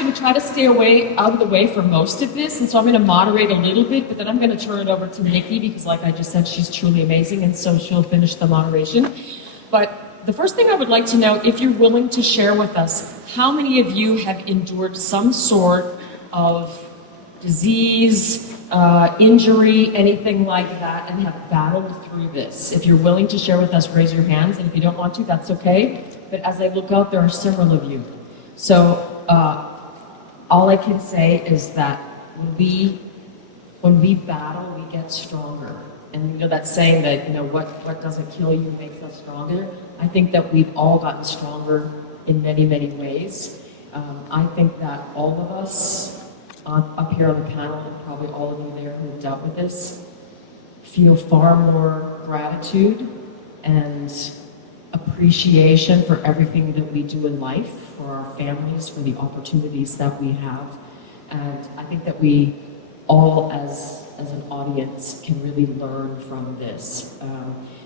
going to try to stay out of the way for most of this, and so I'm going to moderate a little bit, but then I'm going to turn it over to Niki because, like I just said, she's truly amazing, and so she'll finish the moderation. But the first thing I would like to know, if you're willing to share with us, how many of you have endured some sort of disease, injury, anything like that, and have battled through this? If you're willing to share with us, raise your hands, and if you don't want to, that's okay. But as I look out, there are several of you. So all I can say is that when we battle, we get stronger. And you know that saying that, you know, what doesn't kill you makes us stronger. I think that we've all gotten stronger in many, many ways. I think that all of us up here on the panel, and probably all of you there who have dealt with this, feel far more gratitude and appreciation for everything that we do in life, for our families, for the opportunities that we have. And I think that we all, as an audience, can really learn from this.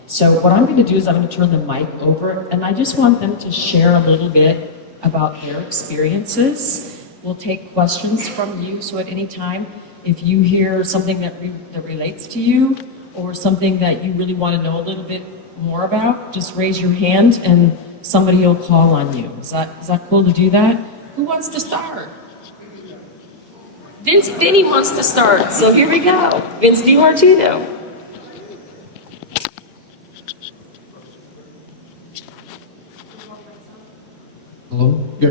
So what I'm going to do is I'm going to turn the mic over, and I just want them to share a little bit about their experiences. We'll take questions from you, so at any time, if you hear something that relates to you, or something that you really want to know a little bit more about, just raise your hand and somebody will call on you. Is that cool to do that? Who wants to start? Vinny wants to start, so here we go. Vince DiMartino. Hello? Yeah,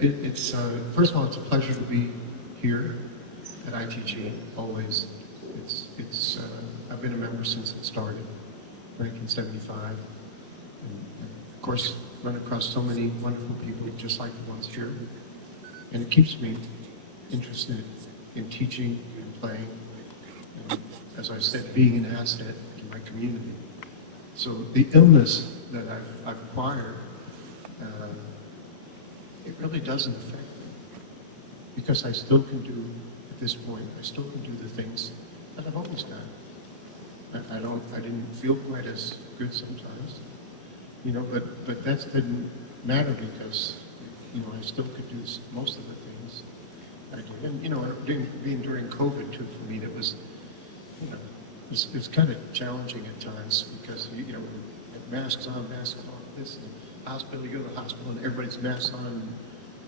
it's first of all, it's a pleasure to be here at ITG, always. I've been a member since it started, 1975. And of course, run across so many wonderful people just like the ones here. And it keeps me interested in teaching and playing, and, as I said, being an asset to my community. So the illness that I've acquired, it really doesn't affect me, because I still can do, at this point, I still can do the things that I've always done. I didn't feel quite as good sometimes, you know, but that didn't matter because, you know, I still could do most of the things I did. And, you know, being during COVID too, for me, it was, you know, it's kind of challenging at times because, you know, masks on, masks off, this, and hospital, you go to the hospital and everybody's masked on, and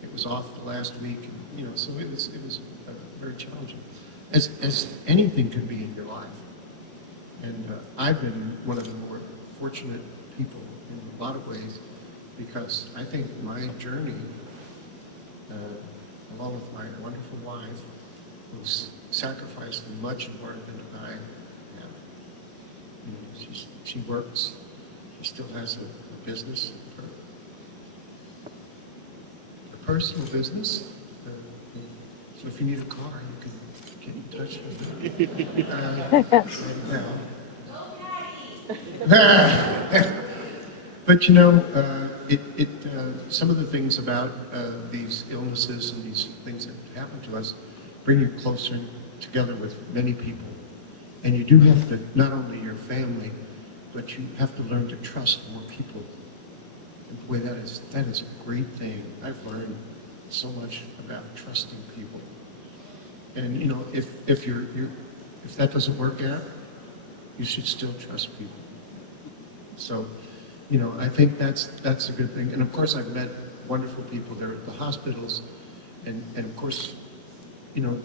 it was off the last week, and, you know, so it was very challenging, as anything can be in your life. And I've been one of the more fortunate people in a lot of ways, because I think my journey, along with my wonderful wife, was sacrificed much more than I have. You know, she works, she still has a business, a personal business. So if you need a car, you can get in touch with me. But you know, some of the things about these illnesses and these things that happen to us bring you closer together with many people. And you do have to, not only your family, but you have to learn to trust more people. And boy, that is a great thing. I've learned so much about trusting people. And you know, if that doesn't work out, you should still trust people. So, you know, I think that's a good thing. And of course, I've met wonderful people there at the hospitals, and of course, you know,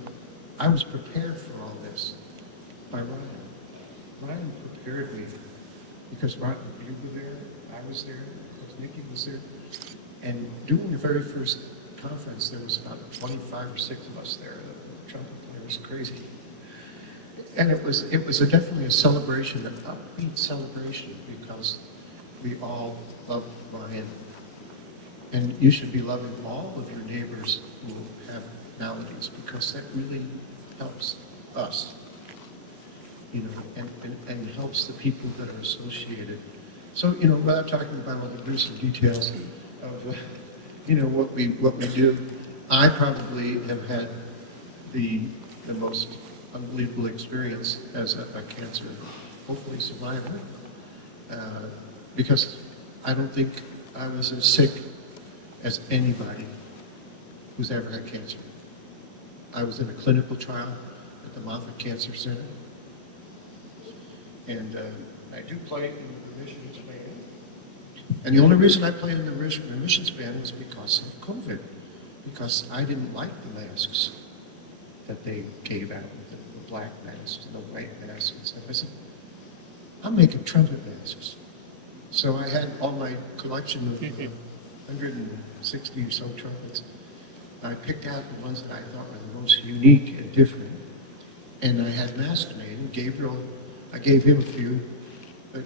I was prepared for all this by Ryan. Ryan prepared me, because Ryan, you were there, I was there, Niki was there, and doing the very first conference, there was about 25 or 6 of us there. The trumpet player was crazy. And it was definitely a celebration, an upbeat celebration, because we all love Ryan. And you should be loving all of your neighbors who have maladies, because that really helps us, you know, and helps the people that are associated. So, you know, without talking about all the gruesome details of, you know, what we do, I probably have had the most unbelievable experience as a cancer, hopefully survivor, because I don't think I was as sick as anybody who's ever had cancer. I was in a clinical trial at the Moffitt Cancer Center, and I do play in the remissions band. And the only reason I played in the remissions band was because of COVID, because I didn't like the masks that they gave out, the black masks and the white masks and stuff. I said, I'm making trumpet masks. So I had all my collection of 160 or so trumpets. I picked out the ones that I thought were the most unique and different. And I had masks made, and Gabriel, I gave him a few, but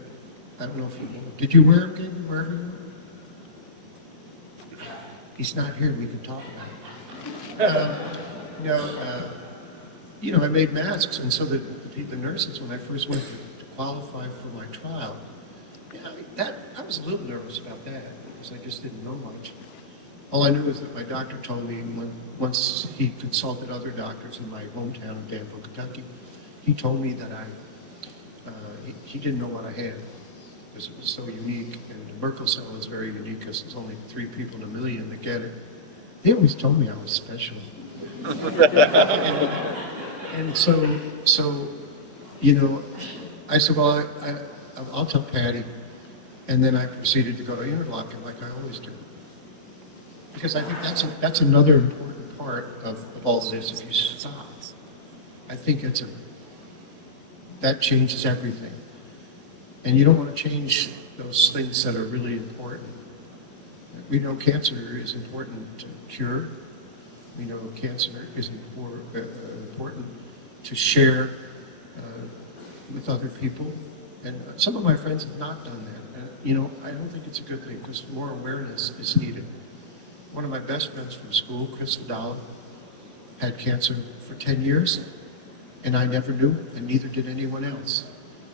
I don't know if you know. Did you wear them, Gabriel, wherever you were? He's not here, we can talk about it. You know, I made masks, and so the nurses, when I first went to qualify for my trial, I was a little nervous about that, because I just didn't know much. All I knew is that my doctor told me once he consulted other doctors in my hometown of Danville, Kentucky, he told me that he didn't know what I had because it was so unique. And Merkel cell is very unique because there's only 3 people in a million that get it. They always told me I was special. and so, you know, I said, well, I'll tell Patty. And then I proceeded to go to Interlochen like I always do. Because I think that's another important part of all of this. If you stop, I think that changes everything. And you don't want to change those things that are really important. We know cancer is important to cure. We know cancer is important to share with other people. And some of my friends have not done that. And, you know, I don't think it's a good thing because more awareness is needed. One of my best friends from school, Chris Vidal, had cancer for 10 years, and I never knew, and neither did anyone else,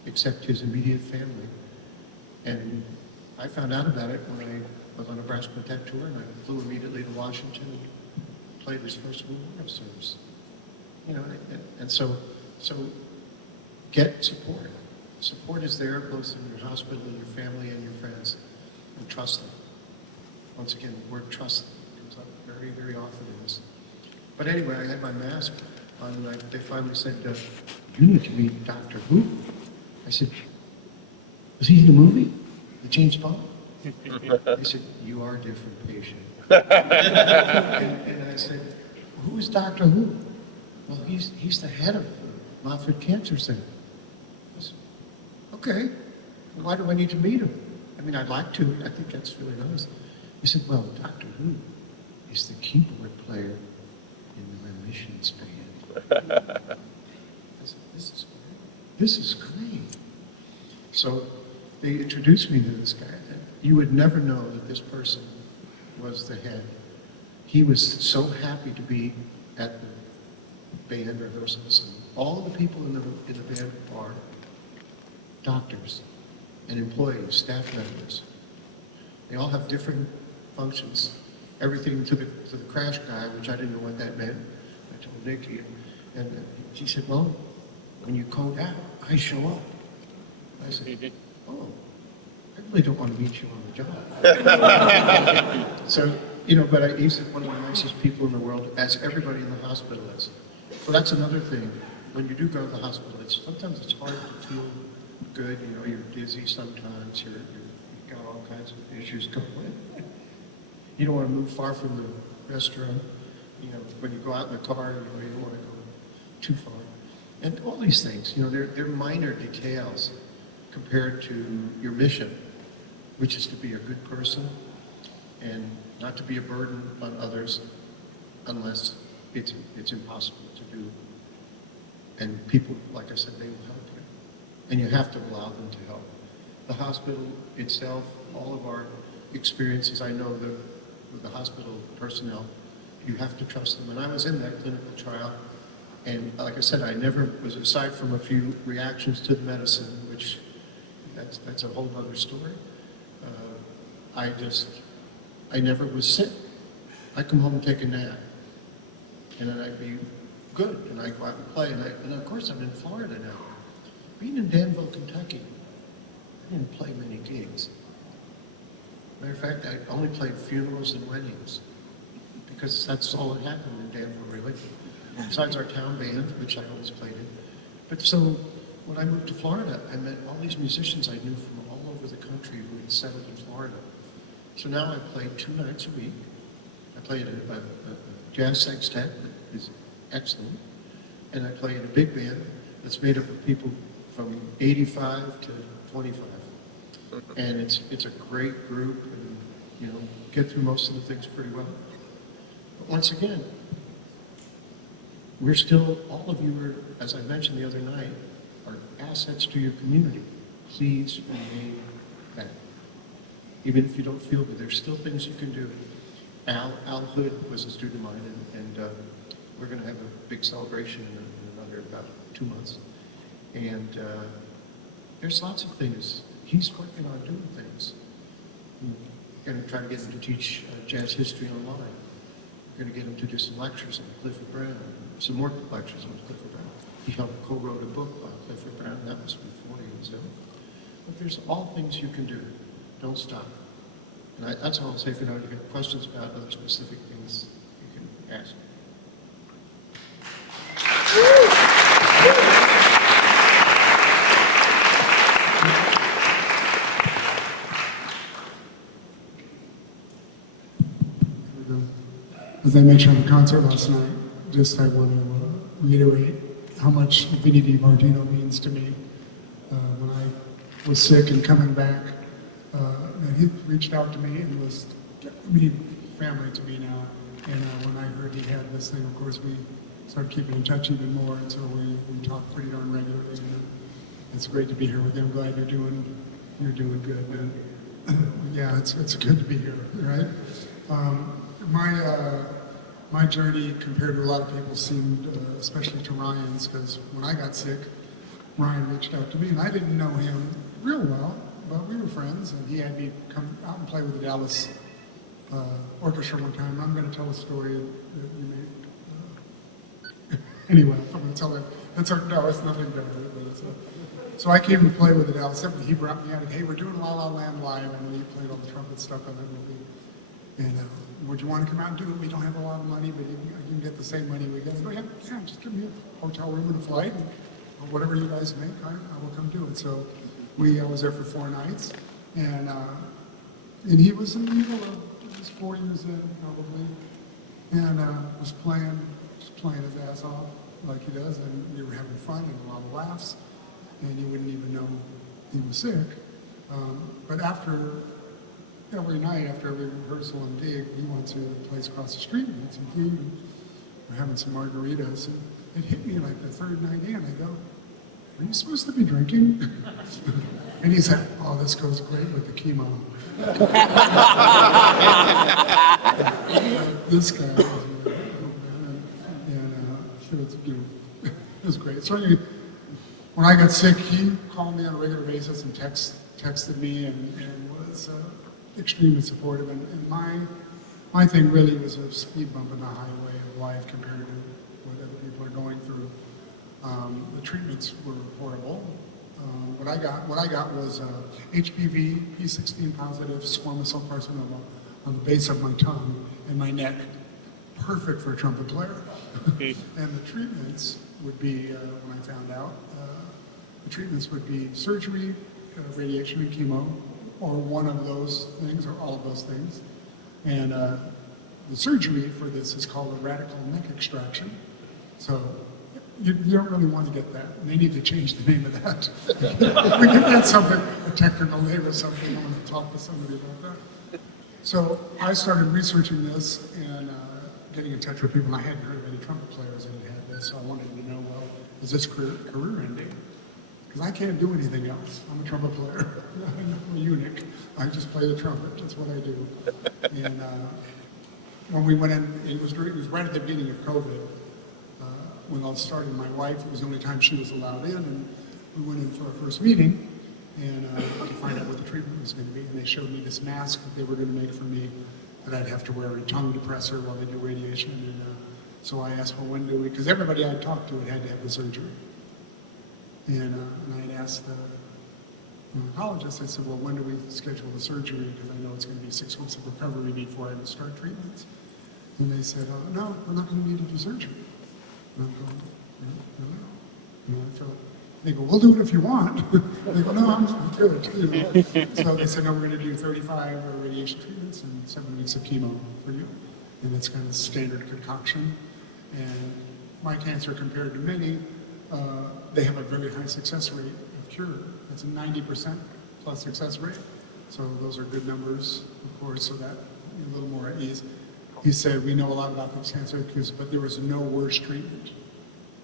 except his immediate family. And I found out about it when I was on a brass quintet tour, and I flew immediately to Washington and played his first memorial service. You know, and so get support. Support is there, both in your hospital, and your family, and your friends, and trust them. Once again, the word trust comes up very, very often in this. But anyway, I had my mask on, and they finally said, you need to meet Dr. Who? I said, was he in the movie? The James Bond? They said, you are a different patient. and I said, who is Dr. Who? Well, he's the head of the Moffitt Cancer Center. I said, okay, why do I need to meet him? I mean, I'd like to. I think that's really nice. He said, well, Dr. Who is the keyboard player in the remissions band. I said, this is great. This is great. So they introduced me to this guy. You would never know that this person was the head. He was so happy to be at the band rehearsals. All the people in the band are doctors and employees, staff members. They all have different functions. Everything to the crash guy, which I didn't know what that meant. I told Niki, and he said, well, when you code out, I show up. I said, oh, I really don't want to meet you on the job. So, you know, but he's one of the nicest people in the world, as everybody in the hospital is. So that's another thing. When you do go to the hospital, sometimes it's hard to feel good. You know, you're dizzy sometimes. You've got all kinds of issues going on. You don't want to move far from the restaurant. You know, when you go out in the car, you don't want to go too far. And all these things, you know, they're minor details compared to your mission, which is to be a good person and not to be a burden on others unless it's impossible to do. And people, like I said, they will help you. And you have to allow them to help. The hospital itself, all of our experiences, I know with the hospital personnel, you have to trust them. And I was in that clinical trial, and like I said, I never was, aside from a few reactions to the medicine, which that's a whole other story. I never was sick. I come home and take a nap, and then I'd be good, and I go out and play, and of course I'm in Florida now. Being in Danville, Kentucky, I didn't play many gigs. Matter of fact, I only played funerals and weddings because that's all that happened in Danville, really. Besides our town band, which I always played in. But so, when I moved to Florida, I met all these musicians I knew from all over the country who had settled in Florida. So now I play 2 nights a week. I play in a jazz sextet that is excellent. And I play in a big band that's made up of people from 85 to 25. And it's a great group, and get through most of the things pretty well. But once again, we're still, all of you are, as I mentioned the other night, are assets to your community. Please remain that. Even if you don't feel that, there's still things you can do. Al Hood was a student of mine, and we're going to have a big celebration in another about 2 months. And there's lots of things. He's working on doing things. We're going to try to get him to teach jazz history online. We're going to get him to do some lectures on Clifford Brown, some more lectures on Clifford Brown. He helped co-wrote a book by Clifford Brown. That was before he was ill. But there's all things you can do. Don't stop. And that's all I'll say for now. If you have questions about other specific things, you can ask. As I mentioned at the concert last night, I want to reiterate how much Vinny DiMartino means to me. When I was sick and coming back, he reached out to me and was family to me now. And when I heard he had this thing, of course, we started keeping in touch even more, and so we talk pretty darn regularly. And it's great to be here with you. I'm glad you're doing good, man. Yeah, it's good to be here, right? My journey compared to a lot of people seemed, especially to Ryan's, because when I got sick, Ryan reached out to me, and I didn't know him real well, but we were friends, and he had me come out and play with the Dallas orchestra one time. I'm going to tell a story that you may. Anyway, I'm going to tell it. No, it's nothing better. So I came to play with the Dallas Symphony. He brought me out, and hey, we're doing La La Land live, and he played all the trumpet stuff on that movie. And would you want to come out and do it? We don't have a lot of money, but you can get the same money we get. So yeah, just give me a hotel room and a flight, and whatever you guys make, I will come do it. So I was there for 4 nights, and he was in the middle of, he was 4 years in probably, and was playing his ass off like he does, and we were having fun and a lot of laughs, and he wouldn't even know he was sick. But every night after every rehearsal and gig, we went to the place across the street and had some food, and we're having some margaritas, and it hit me like the 3rd night in. I go, are you supposed to be drinking? And he said, oh, this goes great with the chemo. This guy it was great. So anyway, when I got sick, he called me on a regular basis and texted me and was extremely supportive. And my thing really was a speed bump in the highway of life compared to what other people are going through. The treatments were horrible. What I got was HPV, P16 positive squamous cell carcinoma on the base of my tongue and my neck. Perfect for a trumpet player. And the treatments would be, when I found out, the treatments would be surgery, radiation and chemo, or one of those things, or all of those things. And the surgery for this is called a radical neck extraction. So you don't really want to get that. They need to change the name of that. We can add something, a technical name or something. I want to talk to somebody about that. So I started researching this and getting in touch with people. And I hadn't heard of any trumpet players that had this, so I wanted to know, well, is this career ending? Because I can't do anything else. I'm a trumpet player. I'm a eunuch. I just play the trumpet. That's what I do. And when we went in, it was right at the beginning of COVID. When I started, my wife, it was the only time she was allowed in, and we went in for our first meeting and to find out what the treatment was going to be. And they showed me this mask that they were going to make for me that I'd have to wear a tongue depressor while they do radiation. And so I asked, well, when do we, because everybody I talked to had to have the surgery. And I had asked the oncologist, I said, well, when do we schedule the surgery? Because I know it's going to be 6 months of recovery before I can start treatments. And they said, no, we're not going to need to do surgery. And I'm going, no. You know, I felt, they go, we'll do it if you want. They go, no, I'm good. You know? So they said, no, we're going to do 35 radiation treatments and 7 weeks of chemo for you. And that's kind of standard concoction. And my cancer, compared to many, they have a very high success rate of cure. It's a 90% plus success rate. So those are good numbers, of course, so that you're a little more at ease. He said, we know a lot about these cancer, but there was no worse treatment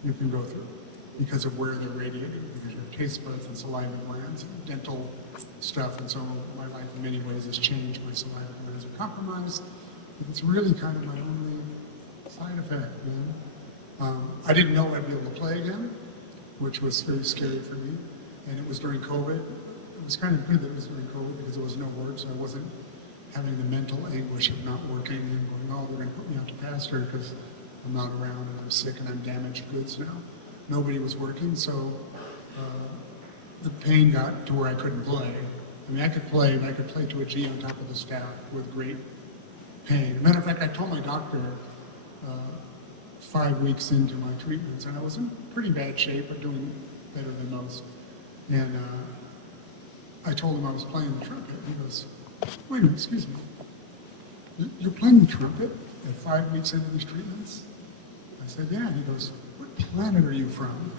you can go through because of where they're radiating, because you have taste buds and saliva glands and dental stuff. And so my life in many ways has changed. My saliva glands are compromised. But it's really kind of my only side effect, man. I didn't know I'd be able to play again, which was very scary for me. And it was during COVID. It was kind of good that it was during COVID because there was no work, so I wasn't having the mental anguish of not working and going, oh, they're going to put me out to pasture because I'm not around and I'm sick and I'm damaged goods now. Nobody was working, so the pain got to where I couldn't play. I mean, I could play, but I could play to a G on top of the staff with great pain. As a matter of fact, I told my doctor 5 weeks into my treatments, and I was in pretty bad shape, but doing better than most. And I told him I was playing the trumpet. He goes, wait a minute, excuse me. You're playing the trumpet at 5 weeks into these treatments? I said, yeah. He goes, what planet are you from?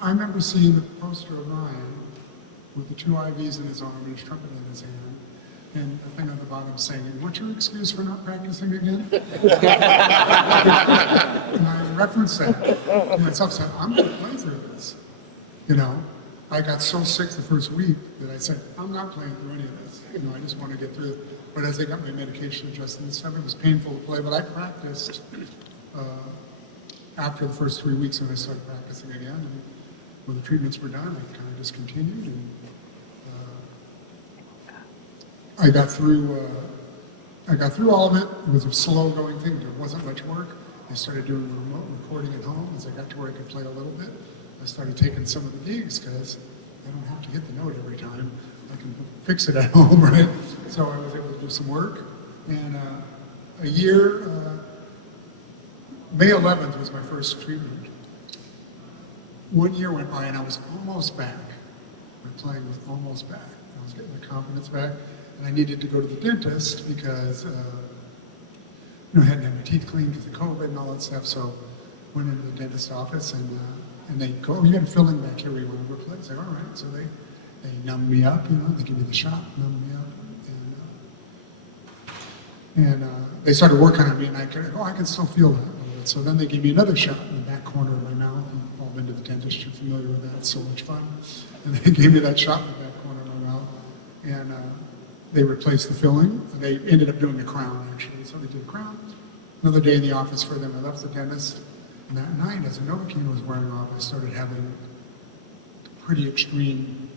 I remember seeing the poster of Ryan with the 2 IVs in his arm and his trumpet in his hand, and the thing on the bottom saying, what's your excuse for not practicing again? And I referenced that to myself, said, I'm going to play through this. You know, I got so sick the first week that I said, I'm not playing through any of this. You know, I just want to get through it. But as I got my medication adjusted and stuff, it was painful to play. But I practiced after the first 3 weeks when I started practicing again. And when the treatments were done, I kind of just continued. And I got through all of it. It was a slow going thing. There wasn't much work. I started doing remote recording at home. As I got to where I could play a little bit, I started taking some of the gigs because I don't have to hit the note every time. I can fix it at home, right? So I was able to do some work. And a year, May 11th was my first treatment. 1 year went by and I was almost back. My playing was almost back. I was getting my confidence back. And I needed to go to the dentist because, I hadn't had my teeth cleaned because of COVID and all that stuff. So went into the dentist's office and they go, oh, you got a filling back here where you want to replace. I said, all right. So they numbed me up, they give me the shot, numbed me up. And they started working on me and I can still feel that a little bit. So then they gave me another shot in the back corner of my mouth. You've all been to the dentist, you're familiar with that. It's so much fun. And they gave me that shot in the back corner of my mouth. And they replaced the filling. They ended up doing a crown, actually. So they did a crown. Another day in the office for them, I left the dentist. And that night, as the Novocaine was wearing off, I started having pretty extreme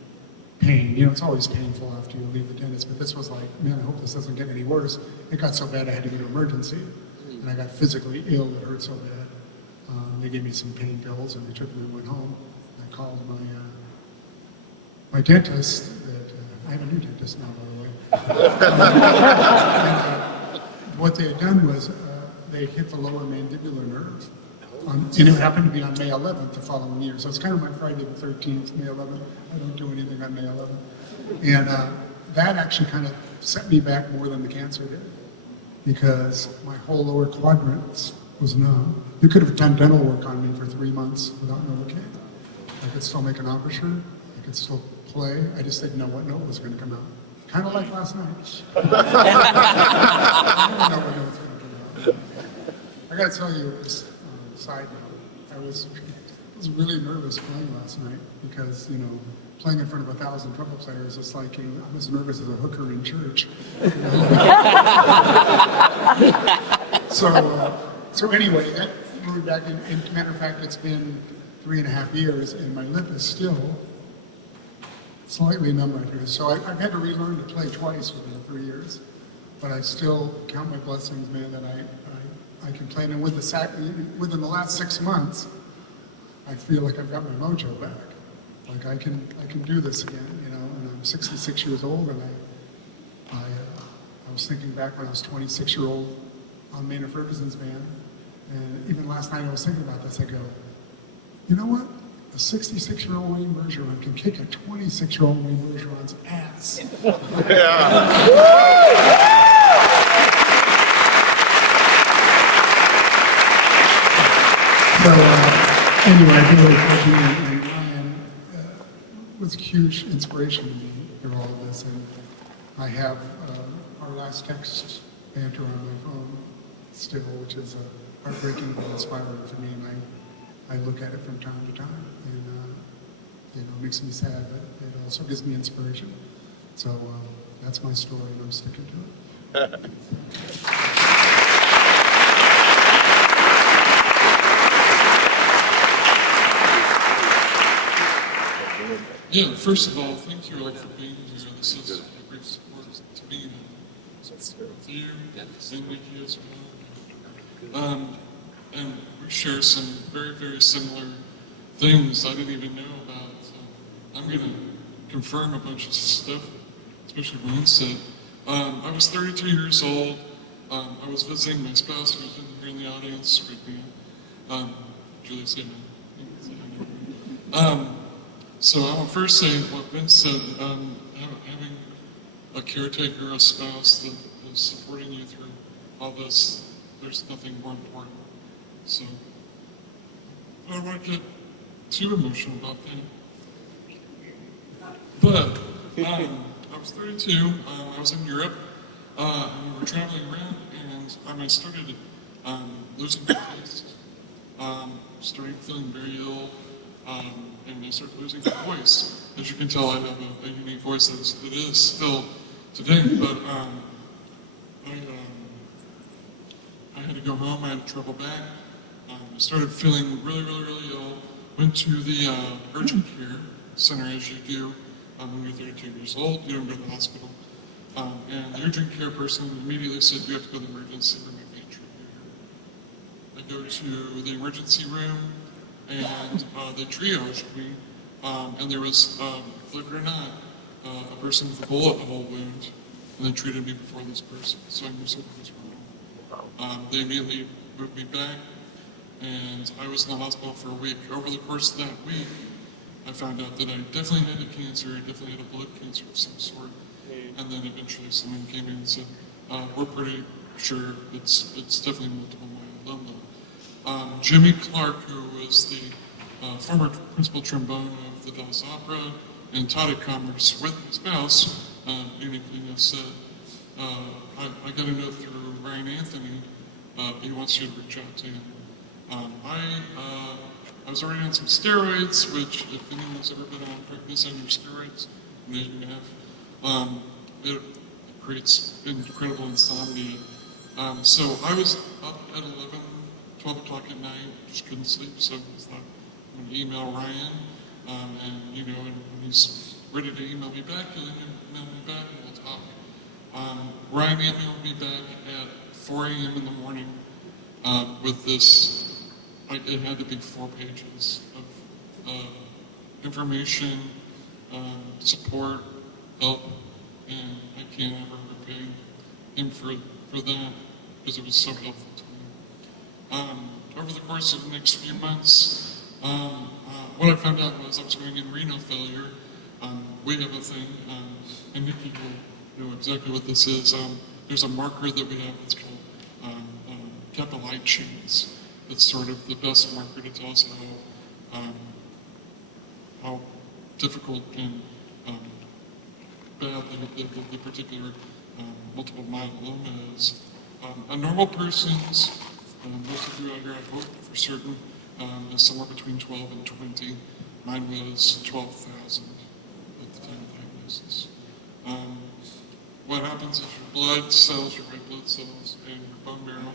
pain. It's always painful after you leave the dentist, but this was like, man, I hope this doesn't get any worse. It got so bad I had to go to emergency. And I got physically ill. It hurt so bad. They gave me some pain pills, and they took me and went home. I called my dentist. I have a new dentist now, by the way. What they had done was they hit the lower mandibular nerve. And it happened to be on May 11th the following year. So it's kind of my Friday the 13th, May 11th. I don't do anything on May 11th. And that actually kind of set me back more than the cancer did. Because my whole lower quadrant was numb. You could have done dental work on me for 3 months without Novocaine. I could still make an embouchure. I could still play. I just didn't know what note was going to come out. Kind of like last night. I didn't know what note was going to come out. I got to tell you, this side note, I was really nervous playing last night because, playing in front of 1,000 trumpet players, it's like, I'm as nervous as a hooker in church. So anyway, that threw me back. And matter of fact, it's been 3.5 years, and my lip is still slightly numb right here. So I've had to relearn to play twice within 3 years, but I still count my blessings, man, that I can play. And within the last 6 months, I feel like I've got my mojo back. Like I can do this again, and I'm 66 years old, and I I was thinking back when I was 26-year-old on Maynard Ferguson's band, and even last night I was thinking about this. I go, you know what? A 66-year-old Wayne Bergeron can kick a 26-year-old Wayne Bergeron's ass. So anyway, I feel really fortunate, and Ryan was a huge inspiration to me through all of this. And I have our last text banter on my phone still, which is heartbreaking but inspiring for me. And I look at it from time to time, and it makes me sad, but it also gives me inspiration. So that's my story, and I'm sticking to it. Yeah, first of all, thank you all for being here. This is a great support to be with you and Niki as well. And we share some very, very similar things I didn't even know about. So I'm going to confirm a bunch of stuff, especially what you said. I was 32 years old. I was visiting my spouse, who was here in the audience with me. Julie, say hi. So I will first say what Vince said, having a caretaker, a spouse that is supporting you through all this, there's nothing more important. So I don't want to get too emotional about that. But I was 32, I was in Europe, and we were traveling around, and I started losing my taste, started feeling very ill, and I started losing my voice. As you can tell, I have a unique voice that is still today, but I had to go home, I had to travel back. I started feeling really, really, really ill. Went to the urgent care center, as you do when you're 32 years old. You don't go to the hospital. And the urgent care person immediately said, you have to go to the emergency room if you treat you. I go to the emergency room, and they triaged me, and there was, believe it or not, a person with a bullet hole wound, and they treated me before this person, so I knew something was wrong. They immediately moved me back, and I was in the hospital for a week. Over the course of that week, I found out that I definitely had a cancer, I definitely had a blood cancer of some sort, and then eventually someone came in and said, we're pretty sure it's definitely multiple myeloma. Jimmy Clark, who was the former principal trombone of the Dallas Opera and taught at Commerce with his spouse, uniquely enough said, I got a note through Ryan Anthony, he wants you to reach out to him. I was already on some steroids, which if anyone's ever been on practice on your steroids, and you have, it creates incredible insomnia. So I was up at 12 o'clock at night, just couldn't sleep, so I thought I'm going to email Ryan, and when he's ready to email me back, he'll email me back and we'll talk. Ryan emailed me back at 4 a.m. in the morning with this, it had to be 4 pages of information, support, help, and I can't ever repay him for that, because it was so helpful to me. Over the course of the next few months, what I found out was I was going in renal failure. We have a thing, and Niki will know exactly what this is. There's a marker that we have that's called kappa light chains. It's sort of the best marker to tell us how difficult and bad the particular multiple myeloma is. A normal person's, most of you out here I hope for certain, is somewhere between 12 and 20. Mine was 12,000 at the time of diagnosis. What happens is your blood cells, your red blood cells, and your bone marrow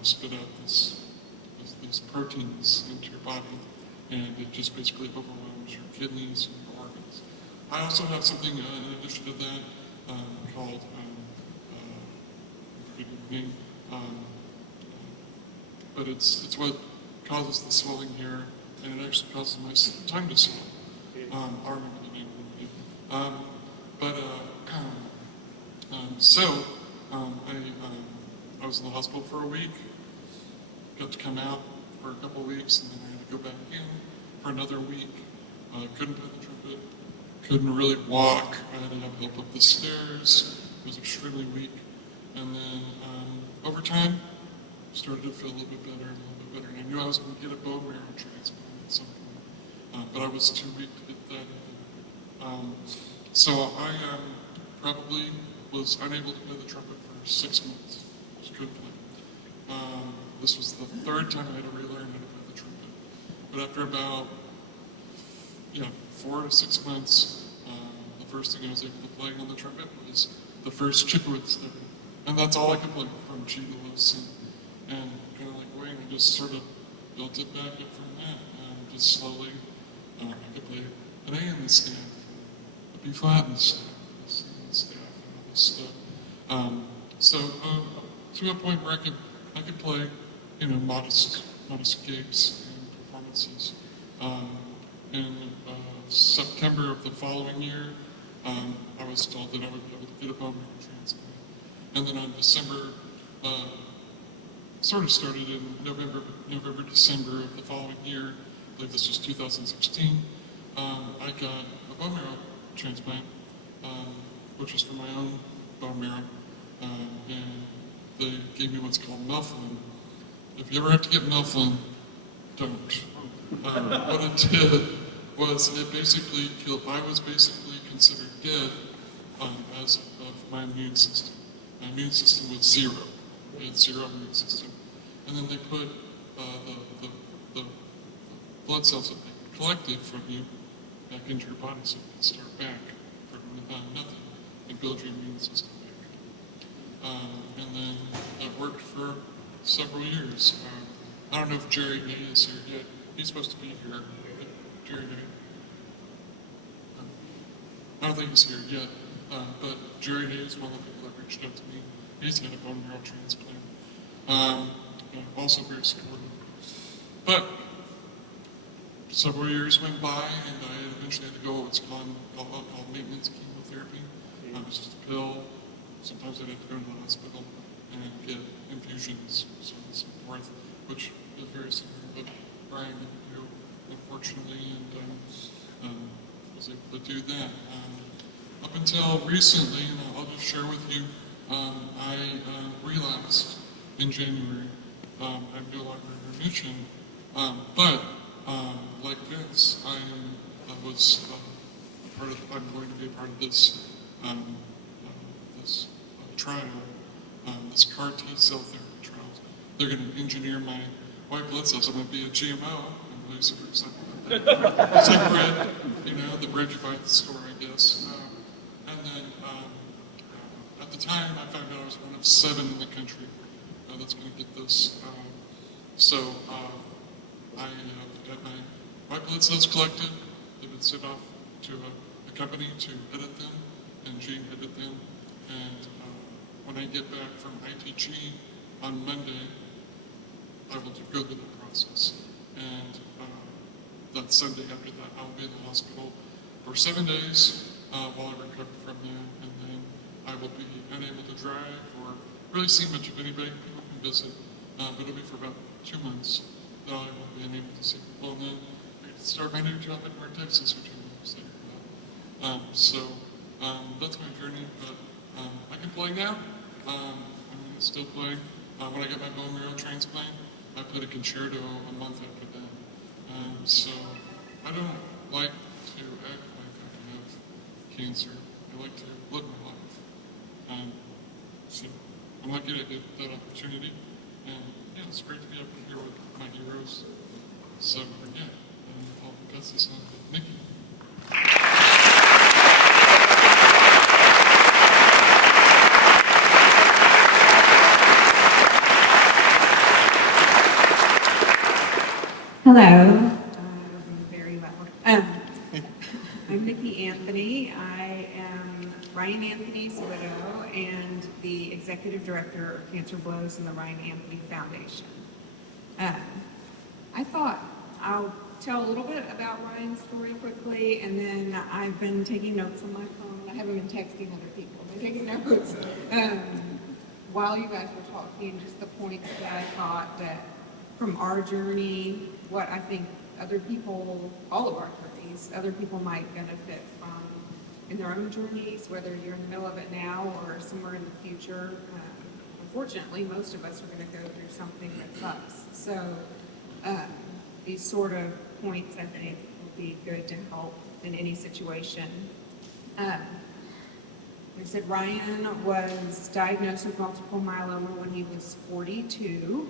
spit out these proteins into your body, and it just basically overwhelms your kidneys and your organs. I also have something in addition to that called, I forget the name, but it's what causes the swelling here, and it actually causes my tongue to swell. I remember the name of it. So was in the hospital for a week, got to come out for a couple of weeks, and then I had to go back in for another week. Couldn't play the trumpet, couldn't really walk. I had to have help up the stairs. Was extremely weak. And then over time, started to feel a little bit better and a little bit better. And I knew I was going to get a bone marrow transplant at some point, but I was too weak to get that. So I probably was unable to play the trumpet for 6 months. Just couldn't play. This was the third time I had to relearn how to play the trumpet. But after about 4 to 6 months, the first thing I was able to play on the trumpet was the first Chipwood study. And that's all I could play from G to Lucy. And kind of like Wayne, I just sort of built it back up from that. Just slowly, I could play an A in the staff, a B flat in the staff, a C in the staff, and all this stuff. So to a point where I could play, modest gigs and performances. In September of the following year, I was told that I would be able to get a bone marrow transplant. And then on December, sort of started in November, December of the following year, I believe this was 2016, I got a bone marrow transplant, which was for my own bone marrow, and they gave me what's called melphalan. If you ever have to get melphalan, don't. What it did was it basically killed, I was basically considered dead as of my immune system. My immune system was zero. I had zero immune system. And then they put the blood cells that they collected from you back into your body so you can start back from nothing and build your immune system back. And then that worked for several years. I don't know if Jerry Day is here yet. He's supposed to be here. Jerry Day. I don't think he's here yet, but Jerry Day is one of the people that reached out to me. He's had a bone marrow transplant. Also very supportive. But several years went by, and I eventually had to go what's called maintenance chemotherapy. It was just a pill. Sometimes I'd have to go to the hospital and get infusions, so on and so forth, which is very similar to what Brian didn't do, unfortunately, and was able to do that. Up until recently, and I'll just share with you, I relapsed in January. I'm no longer in remission, but like Vince, I'm going to be a part of this trial, this CAR T cell therapy trials. They're going to engineer my white blood cells. I'm going to be a GMO. I'm really super excited about that. It's like bread, the bread you buy at the store, I guess. And then at the time, I found out I was one of 7 in the country that's going to get this. So I had my white blood cells collected. They've been sent off to a company to edit them and gene edit them. And when I get back from ITG on Monday, I will go through that process. And that Sunday after that, I'll be in the hospital for 7 days while I recover from that. And then I will be unable to drive or really see much of anybody. People can visit, but it'll be for about 2 months that I will be unable to see people. And then I get to start my new job in North Texas, which I'm really excited about. So that's my journey, but I can play now. I'm going to still play. When I got my bone marrow transplant, I played a concerto a month after that. So I don't like to act like I have cancer. I like to live my life. So I'm lucky to get that opportunity. And yeah, it's great to be up here with my heroes. So yeah, I'll pass this on to Niki. Hello. I'm very loud. I'm Niki Anthony. I am Ryan Anthony's widow and the executive director of Cancer Blows and the Ryan Anthony Foundation. I thought I'll tell a little bit about Ryan's story quickly, and then I've been taking notes on my phone. I haven't been texting other people. I've been taking notes. while you guys were talking, just the points that I thought that from our journey, what I think other people, all of our journeys, other people might benefit from in their own journeys, whether you're in the middle of it now or somewhere in the future. Unfortunately, most of us are going to go through something that sucks. So these sort of points, I think, will be good to help in any situation. They said Ryan was diagnosed with multiple myeloma when he was 42.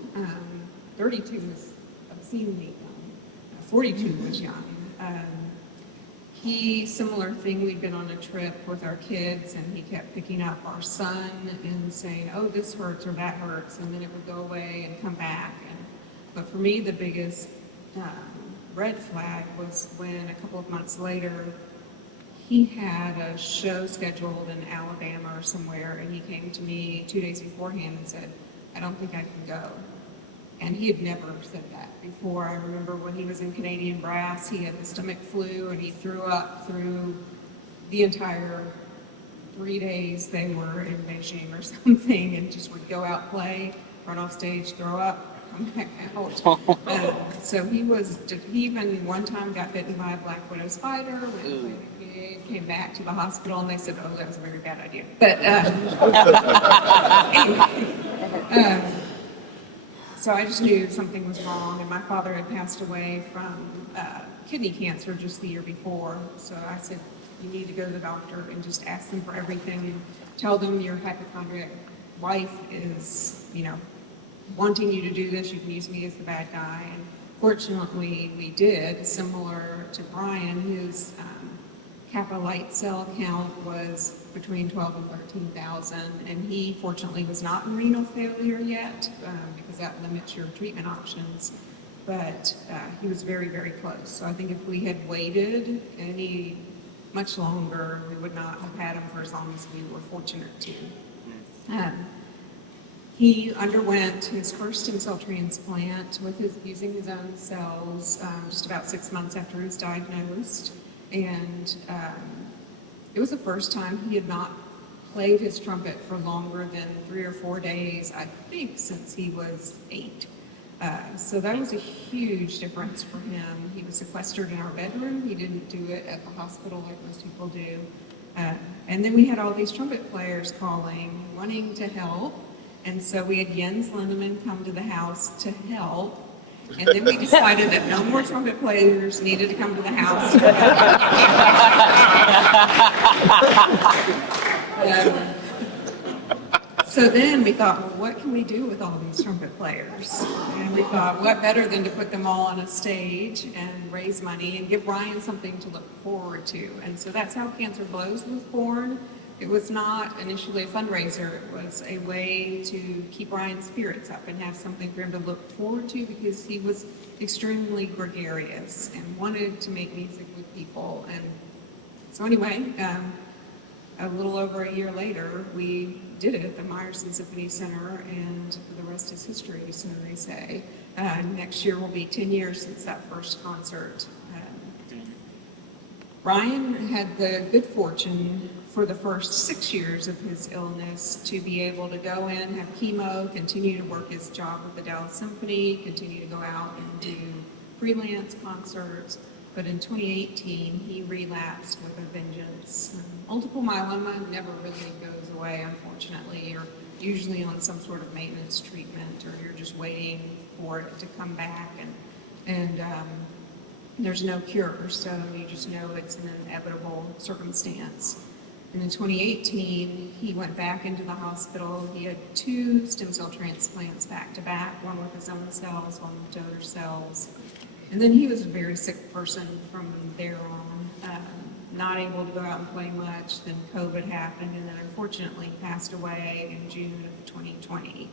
32 was obscenely young. 42 was young. Similar thing, we'd been on a trip with our kids and he kept picking up our son and saying, oh, this hurts or that hurts, and then it would go away and come back. But for me, the biggest red flag was when a couple of months later, he had a show scheduled in Alabama or somewhere, and he came to me 2 days beforehand and said, I don't think I can go. And he had never said that before. I remember when he was in Canadian Brass, he had the stomach flu, and he threw up through the entire 3 days they were in Beijing or something, and just would go out, play, run off stage, throw up, come back out. So he even one time got bitten by a black widow spider, went and played a gig, came back to the hospital, and they said, oh, that was a very bad idea. But anyway, so I just knew something was wrong, and my father had passed away from kidney cancer just the year before. So I said, you need to go to the doctor and just ask them for everything. Tell them your hypochondriac wife is, wanting you to do this. You can use me as the bad guy. And fortunately, we did, similar to Brian, whose kappa light cell count was between 12 and 13,000, and he fortunately was not in renal failure yet, because that limits your treatment options, but he was very, very close. So I think if we had waited any much longer, we would not have had him for as long as we were fortunate to. He underwent his first stem cell transplant using his own cells just about 6 months after he was diagnosed. And it was the first time he had not played his trumpet for longer than 3 or 4 days, I think, since he was 8. So that was a huge difference for him. He was sequestered in our bedroom. He didn't do it at the hospital like most people do. And then we had all these trumpet players calling, wanting to help. And so we had Jens Lindemann come to the house to help. And then we decided that no more trumpet players needed to come to the house. So then we thought, well, what can we do with all these trumpet players? And we thought, what better than to put them all on a stage and raise money and give Ryan something to look forward to. And so that's how Cancer Blows was born. It was not initially a fundraiser. It was a way to keep Ryan's spirits up and have something for him to look forward to, because he was extremely gregarious and wanted to make music with people. And so anyway, a little over a year later, we did it at the Meyerson Symphony Center, and the rest is history, so they say. Next year will be 10 years since that first concert. Ryan had the good fortune for the first 6 years of his illness to be able to go in, have chemo, continue to work his job with the Dallas Symphony, continue to go out and do freelance concerts. But in 2018, he relapsed with a vengeance. Multiple myeloma never really goes away, unfortunately. You're usually on some sort of maintenance treatment, or you're just waiting for it to come back, and there's no cure, so you just know it's an inevitable circumstance. And in 2018, he went back into the hospital. He had 2 stem cell transplants back to back, one with his own cells, one with donor cells. And then he was a very sick person from there on, not able to go out and play much. Then COVID happened, and then unfortunately passed away in June of 2020.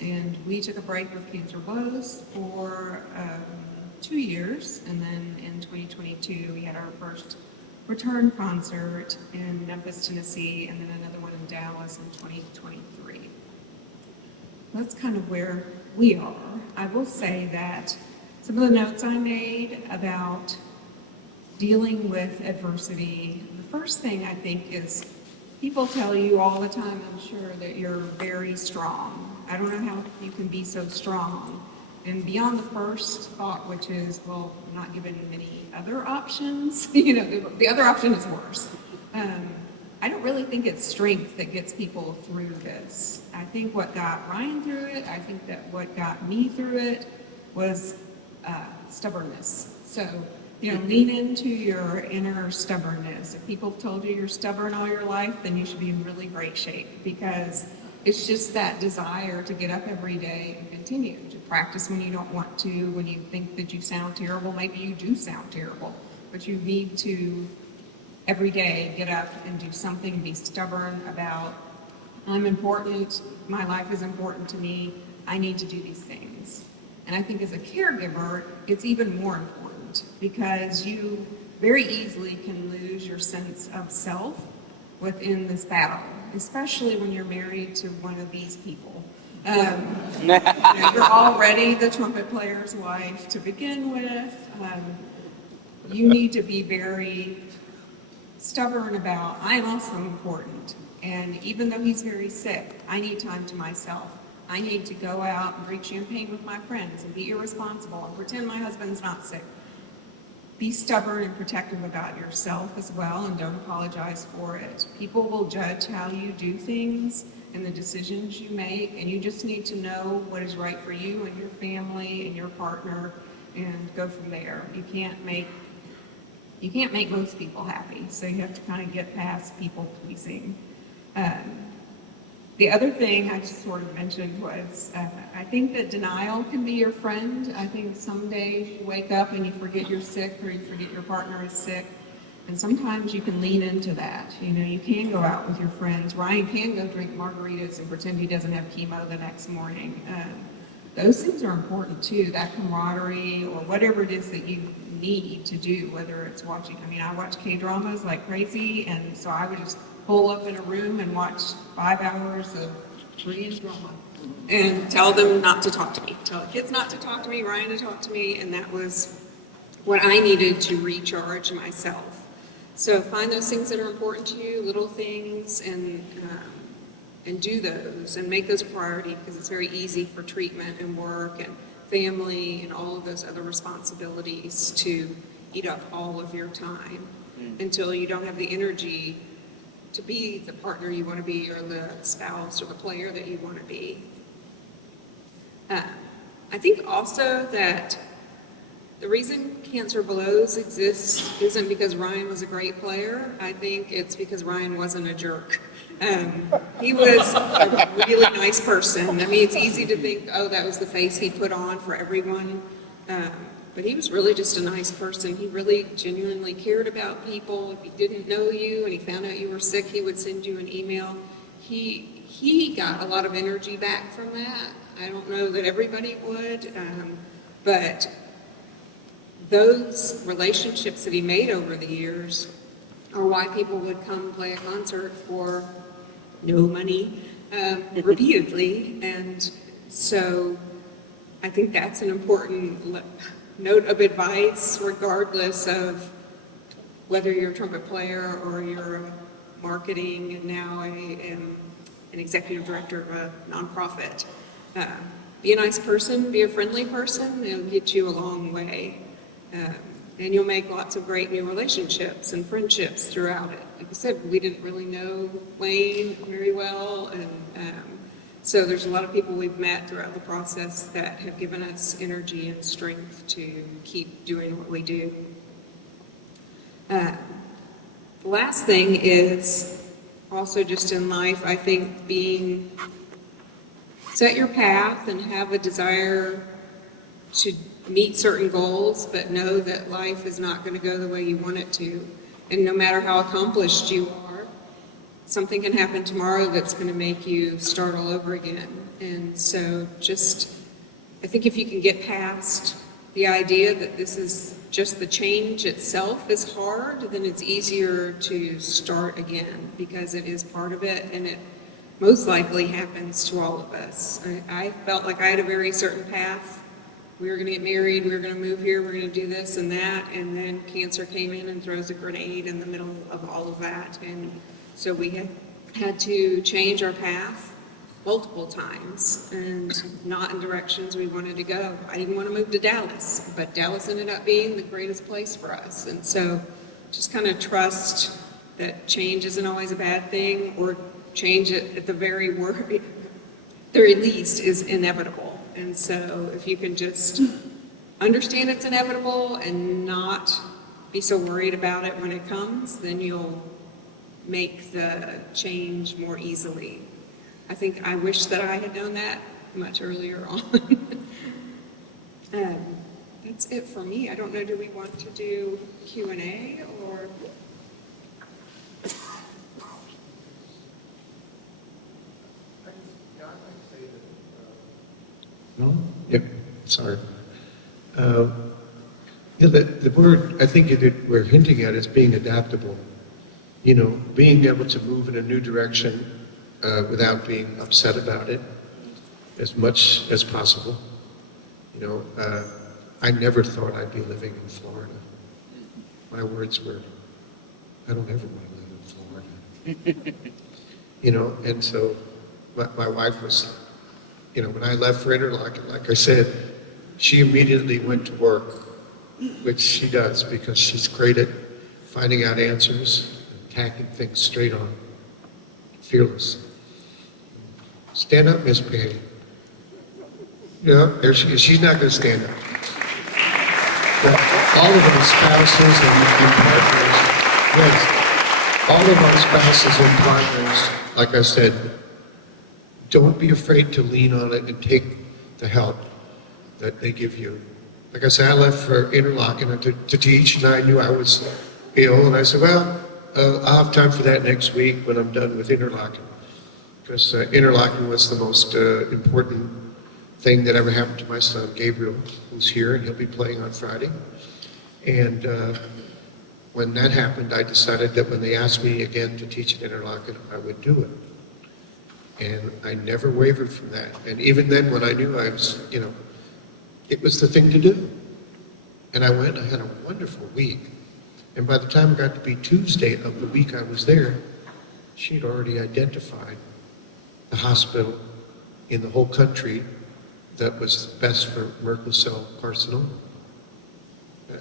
And we took a break with Cancer Blows for 2 years, and then in 2022 we had our first return concert in Memphis, Tennessee, and then another one in Dallas in 2023. That's kind of where we are. I will say that some of the notes I made about dealing with adversity, the first thing I think is People tell you all the time, I'm sure, that you're very strong. I don't know how you can be so strong. And beyond the first thought, which is, well, I'm not given many other options, the other option is worse. I don't really think it's strength that gets people through this. I think what got Ryan through it, I think that what got me through it was stubbornness. So, lean into your inner stubbornness. If people have told you you're stubborn all your life, then you should be in really great shape, because it's just that desire to get up every day and continue to practice when you don't want to, when you think that you sound terrible. Maybe you do sound terrible, but you need to every day get up and do something, be stubborn about, I'm important, my life is important to me, I need to do these things. And I think as a caregiver, it's even more important, because you very easily can lose your sense of self within this battle, especially when you're married to one of these people. You're already the trumpet player's wife to begin with. You need to be very stubborn about, I am also important. And even though he's very sick, I need time to myself. I need to go out and drink champagne with my friends and be irresponsible and pretend my husband's not sick. Be stubborn and protective about yourself as well, and don't apologize for it. People will judge how you do things and the decisions you make, and you just need to know what is right for you and your family and your partner, and go from there. You can't make most people happy, so you have to kind of get past people pleasing. The other thing I just sort of mentioned was, I think that denial can be your friend. I think some days you wake up and you forget you're sick, or you forget your partner is sick. And sometimes you can lean into that. You can go out with your friends. Ryan can go drink margaritas and pretend he doesn't have chemo the next morning. Those things are important too, that camaraderie, or whatever it is that you need to do, whether it's watching. I watch K-dramas like crazy, and so I would just pull up in a room and watch 5 hours of Korean drama and tell them not to talk to me. Tell the kids not to talk to me, Ryan to talk to me, and that was what I needed to recharge myself. So find those things that are important to you, little things, and do those, and make those a priority, because it's very easy for treatment and work and family and all of those other responsibilities to eat up all of your time until you don't have the energy to be the partner you want to be, or the spouse or the player that you want to be. I think also that the reason Cancer Blows exists isn't because Ryan was a great player. I think it's because Ryan wasn't a jerk. He was a really nice person. It's easy to think, oh, that was the face he put on for everyone. But he was really just a nice person. He really genuinely cared about people. If he didn't know you and he found out you were sick, he would send you an email. He got a lot of energy back from that. I don't know that everybody would, but those relationships that he made over the years are why people would come play a concert for no money repeatedly. And so I think that's an important note of advice, regardless of whether you're a trumpet player or you're marketing and now an executive director of a nonprofit. Be a nice person, be a friendly person, it'll get you a long way. And you'll make lots of great new relationships and friendships throughout it. Like I said, we didn't really know Wayne very well, and so there's a lot of people we've met throughout the process that have given us energy and strength to keep doing what we do. The last thing is also just in life, I think set your path and have a desire to meet certain goals, but know that life is not going to go the way you want it to. And no matter how accomplished you are, something can happen tomorrow that's going to make you start all over again. And so I think if you can get past the idea that this is just the change itself is hard, then it's easier to start again, because it is part of it, and it most likely happens to all of us. I felt like I had a very certain path. We were going to get married, we were going to move here, we were going to do this and that, and then cancer came in and throws a grenade in the middle of all of that. And so we had had to change our path multiple times and not in directions we wanted to go. I didn't want to move to Dallas, but Dallas ended up being the greatest place for us. And so just kind of trust that change isn't always a bad thing, or change at the very least is inevitable. And so if you can just understand it's inevitable and not be so worried about it when it comes, then you'll make the change more easily. I wish that I had known that much earlier on. That's it for me. I don't know, do we want to do Q&A or? No? Yep, sorry. The word I think that we're hinting at is being adaptable. You know, being able to move in a new direction without being upset about it as much as possible. You know, I never thought I'd be living in Florida. My words were, I don't ever want to live in Florida. You know, and so my wife was, you know, when I left for Interlochen, like I said, she immediately went to work, which she does because she's great at finding out answers and tacking things straight on. Fearless. Stand up, Miss Patty. Yeah, there she is. She's not going to stand up. But all of our spouses and partners, yes, all of our spouses and partners, like I said, don't be afraid to lean on it and take the help that they give you. Like I said, I left for Interlochen to teach, and I knew I was ill, and I said, well, I'll have time for that next week when I'm done with Interlochen. Because Interlochen was the most important thing that ever happened to my son, Gabriel, who's here, and he'll be playing on Friday. And when that happened, I decided that when they asked me again to teach at Interlochen, I would do it. And I never wavered from that. And even then, when I knew I was, you know, it was the thing to do. And I went, I had a wonderful week. And by the time it got to be Tuesday of the week I was there, she'd already identified the hospital in the whole country that was best for Merkel cell carcinoma.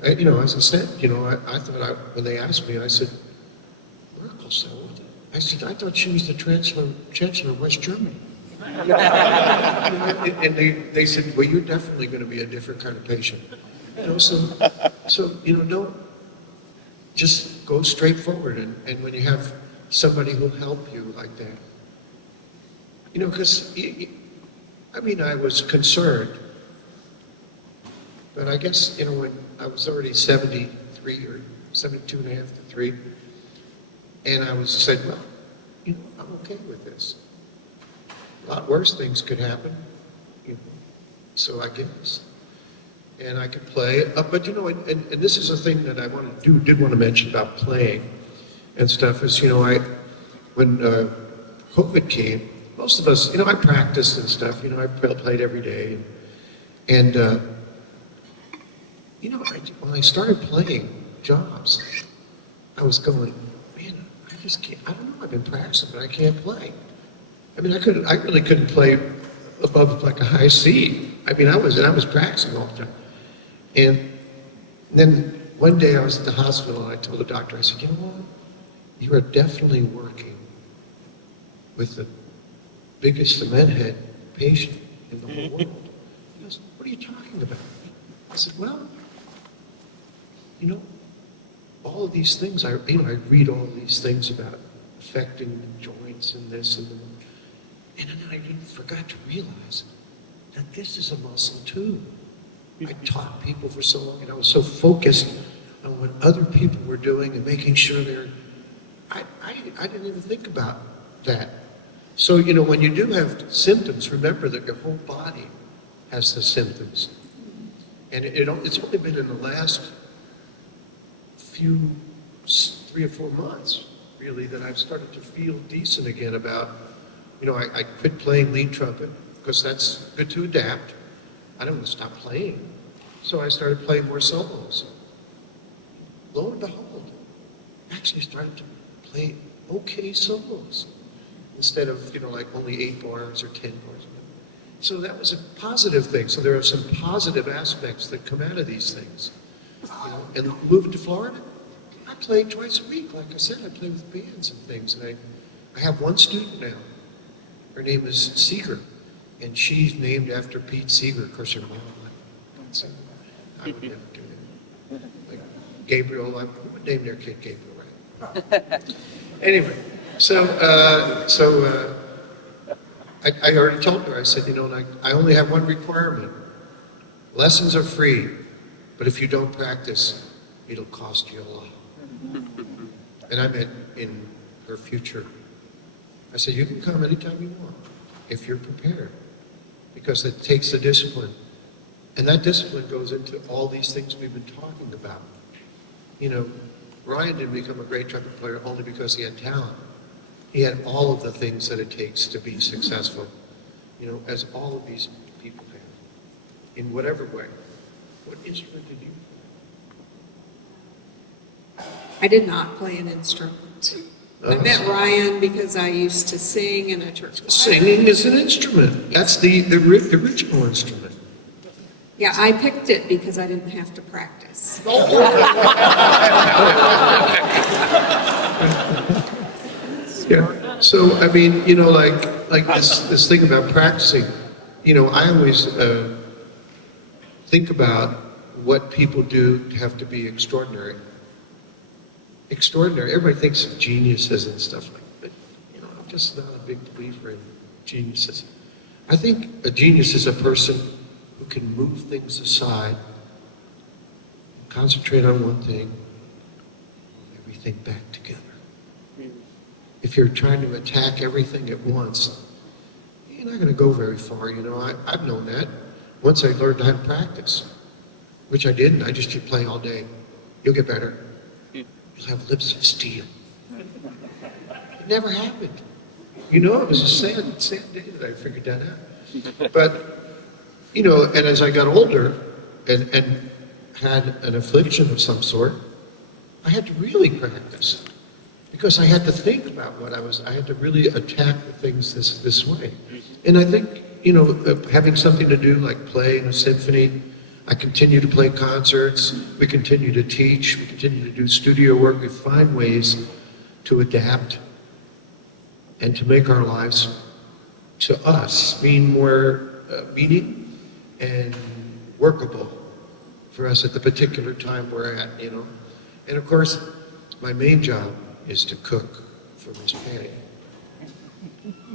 You know, as I said, you know, I thought when they asked me, I said, Merkel cell? I said, I thought she was the Chancellor of West Germany. And they said, well, you're definitely going to be a different kind of patient. You know, so you know, don't just go straight forward. And when you have somebody who'll help you like that, you know, because, I mean, I was concerned, but I guess, you know, when I was already 73 or 72 and a half to 3, and I said, well, you know, I'm okay with this. A lot worse things could happen, you know, so I guess. And I could play, but you know, and this is a thing that I did want to mention about playing and stuff is, you know, when COVID came, most of us, you know, I practiced and stuff, you know, I played every day. And you know, when I started playing jobs, I was going, man, I just can't, I don't know, I've been practicing, but I can't play. I mean, I really couldn't play above like a high C. I mean, I was practicing all the time. And then one day I was at the hospital and I told the doctor, I said, you know what? You are definitely working with the biggest cement head patient in the whole world. He goes, what are you talking about? I said, well, you know, all of these things, I read all of these things about affecting the joints and this and that. And then I forgot to realize that this is a muscle too. I taught people for so long, and I was so focused on what other people were doing and making sure I didn't even think about that. So, you know, when you do have symptoms, remember that your whole body has the symptoms. And it's only been in the last few 3 or 4 months, really, that I've started to feel decent again about, you know, I quit playing lead trumpet because that's good to adapt. I don't want to stop playing. So I started playing more solos. Lo and behold, I actually started to play okay solos. instead of, like only 8 bars or 10 bars. So that was a positive thing. So there are some positive aspects that come out of these things. And moving to Florida, I play twice a week. Like I said, I play with bands and things. And I have one student now. Her name is Seeger, and she's named after Pete Seeger. Of course, her mom. I would never do that. Like Gabriel, I would name their kid Gabriel, right? Anyway, I already told her. I said, I only have one requirement. Lessons are free, but if you don't practice, it'll cost you a lot. And I meant in her future. I said, you can come anytime you want, if you're prepared, because it takes the discipline. And that discipline goes into all these things we've been talking about. Ryan didn't become a great trumpet player only because he had talent. He had all of the things that it takes to be successful, as all of these people have, in whatever way. What instrument did you play? I did not play an instrument. I met Ryan because I used to sing in a church choir. Singing is an instrument. That's the original instrument. Yeah, I picked it because I didn't have to practice. Yeah. So I mean, like this thing about practicing. I always think about what people do to have to be extraordinary. Extraordinary. Everybody thinks of geniuses and stuff like that. But I'm just not a big believer in geniuses. I think a genius is a person who can move things aside, concentrate on one thing, everything back together. If you're trying to attack everything at once, you're not going to go very far. I've known that. Once I learned how to practice, which I didn't. I just keep playing all day. You'll get better. You'll have lips of steel. It never happened. It was a sad day that I figured that out. But, and as I got older and had an affliction of some sort, I had to really practice. Because I had to think about I had to really attack the things this way. And I think, having something to do, like play in a symphony, I continue to play concerts, we continue to teach, we continue to do studio work, we find ways to adapt and to make our lives, to us, mean more meaning and workable for us at the particular time we're at, And of course, my main job is to cook for Miss Patty.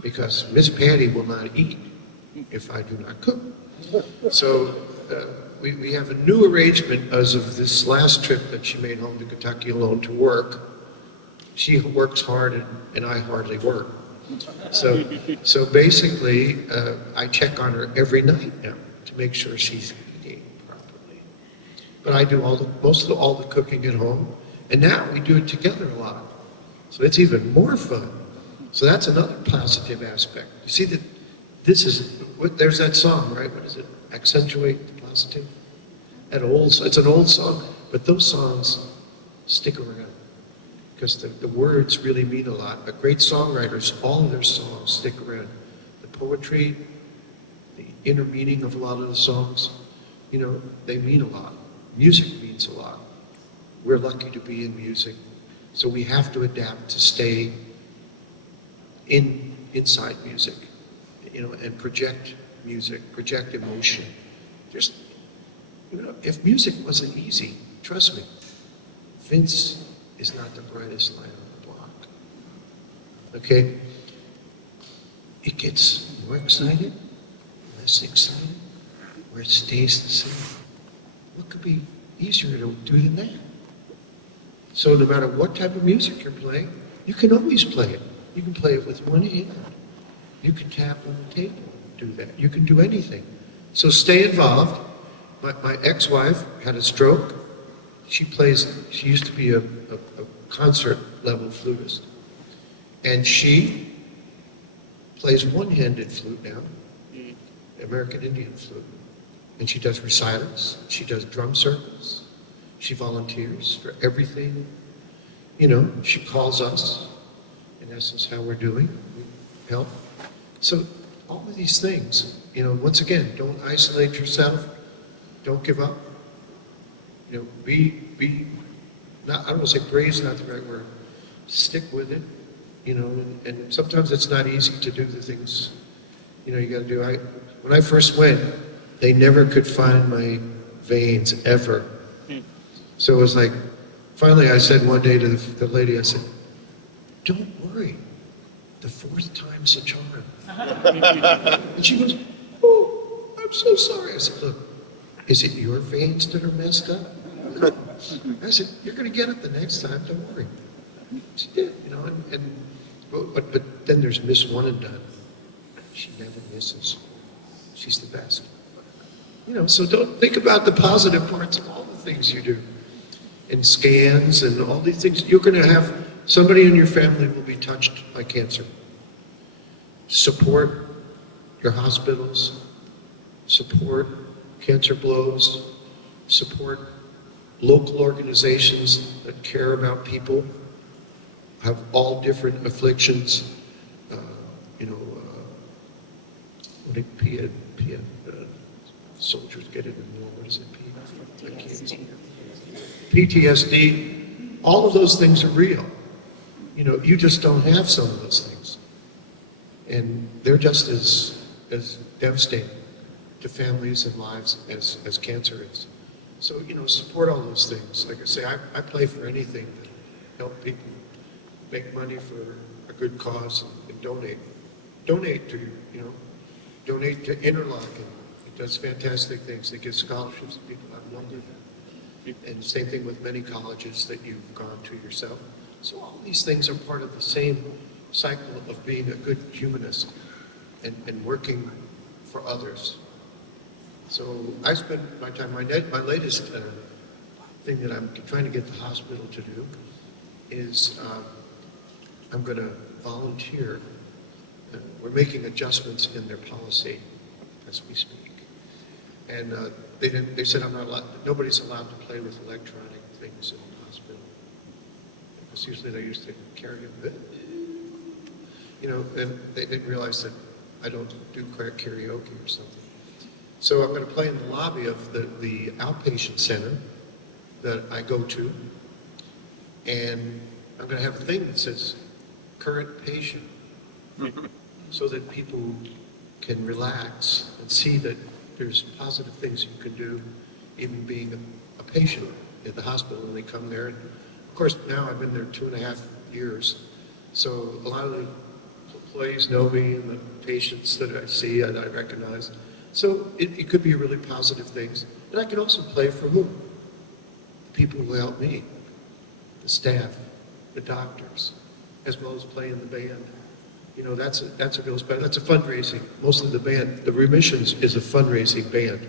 Because Miss Patty will not eat if I do not cook. So we have a new arrangement as of this last trip that she made home to Kentucky alone to work. She works hard and I hardly work. So basically, I check on her every night now to make sure she's eating properly. But I do most of all the cooking at home. And now we do it together a lot. So it's even more fun. So that's another positive aspect. You see that there's that song, right? What is it? Accentuate the positive? It's an old song, but those songs stick around because the words really mean a lot. But great songwriters, all of their songs stick around. The poetry, the inner meaning of a lot of the songs, they mean a lot. Music means a lot. We're lucky to be in music. So we have to adapt to stay inside music, and project music, project emotion. Just, if music wasn't easy, trust me, Vince is not the brightest light on the block. Okay? It gets more excited, less excited, or it stays the same. What could be easier to do than that? So no matter what type of music you're playing, you can always play it. You can play it with one hand. You can tap on the table and do that. You can do anything. So stay involved. My ex-wife had a stroke. She used to be a concert level flutist. And she plays one-handed flute now, American Indian flute. And she does recitals. She does drum circles. She volunteers for everything. She calls us and asks us how we're doing. help. So all of these things, once again, don't isolate yourself, don't give up. Be not, I don't want to say brave is not the right word. Stick with it, and sometimes it's not easy to do the things, you got to do. When I first went, they never could find my veins ever. So it was like, finally I said one day to the lady, I said, don't worry, the fourth time's a charm. And she goes, oh, I'm so sorry. I said, look, is it your veins that are messed up? I said, you're going to get it the next time, don't worry. She did, but then there's Miss One and Done. She never misses. She's the best. So don't think about the positive parts of all the things you do. And scans and all these things. You're going to have, somebody in your family will be touched by cancer. Support your hospitals. Support Cancer Blows. Support local organizations that care about people, have all different afflictions. Soldiers get it in war. What is it? PTSD. All of those things are real. You just don't have some of those things, and they're just as devastating to families and lives as cancer is. So, support all those things. Like I say, I play for anything that help people make money for a good cause and donate. Donate to, donate to Interlochen. It does fantastic things. They give scholarships to people out of London. And same thing with many colleges that you've gone to yourself. So all these things are part of the same cycle of being a good humanist and working for others. So I spend my time, my latest thing that I'm trying to get the hospital to do is I'm going to volunteer. We're making adjustments in their policy as we speak. And they said nobody's allowed to play with electronic things in the hospital. Because usually they used to carry them, and they didn't realize that I don't do karaoke or something. So I'm going to play in the lobby of the outpatient center that I go to, and I'm going to have a thing that says current patient, so that people can relax and see that there's positive things you can do, even being a patient at the hospital when they come there. And of course, now I've been there 2.5 years, so a lot of the employees know me and the patients that I see and I recognize. So it could be really positive things. And I can also play for who? The people who help me, the staff, the doctors, as well as play in the band. That's a real special. That's a fundraising. Most of the band, the Remissions is a fundraising band.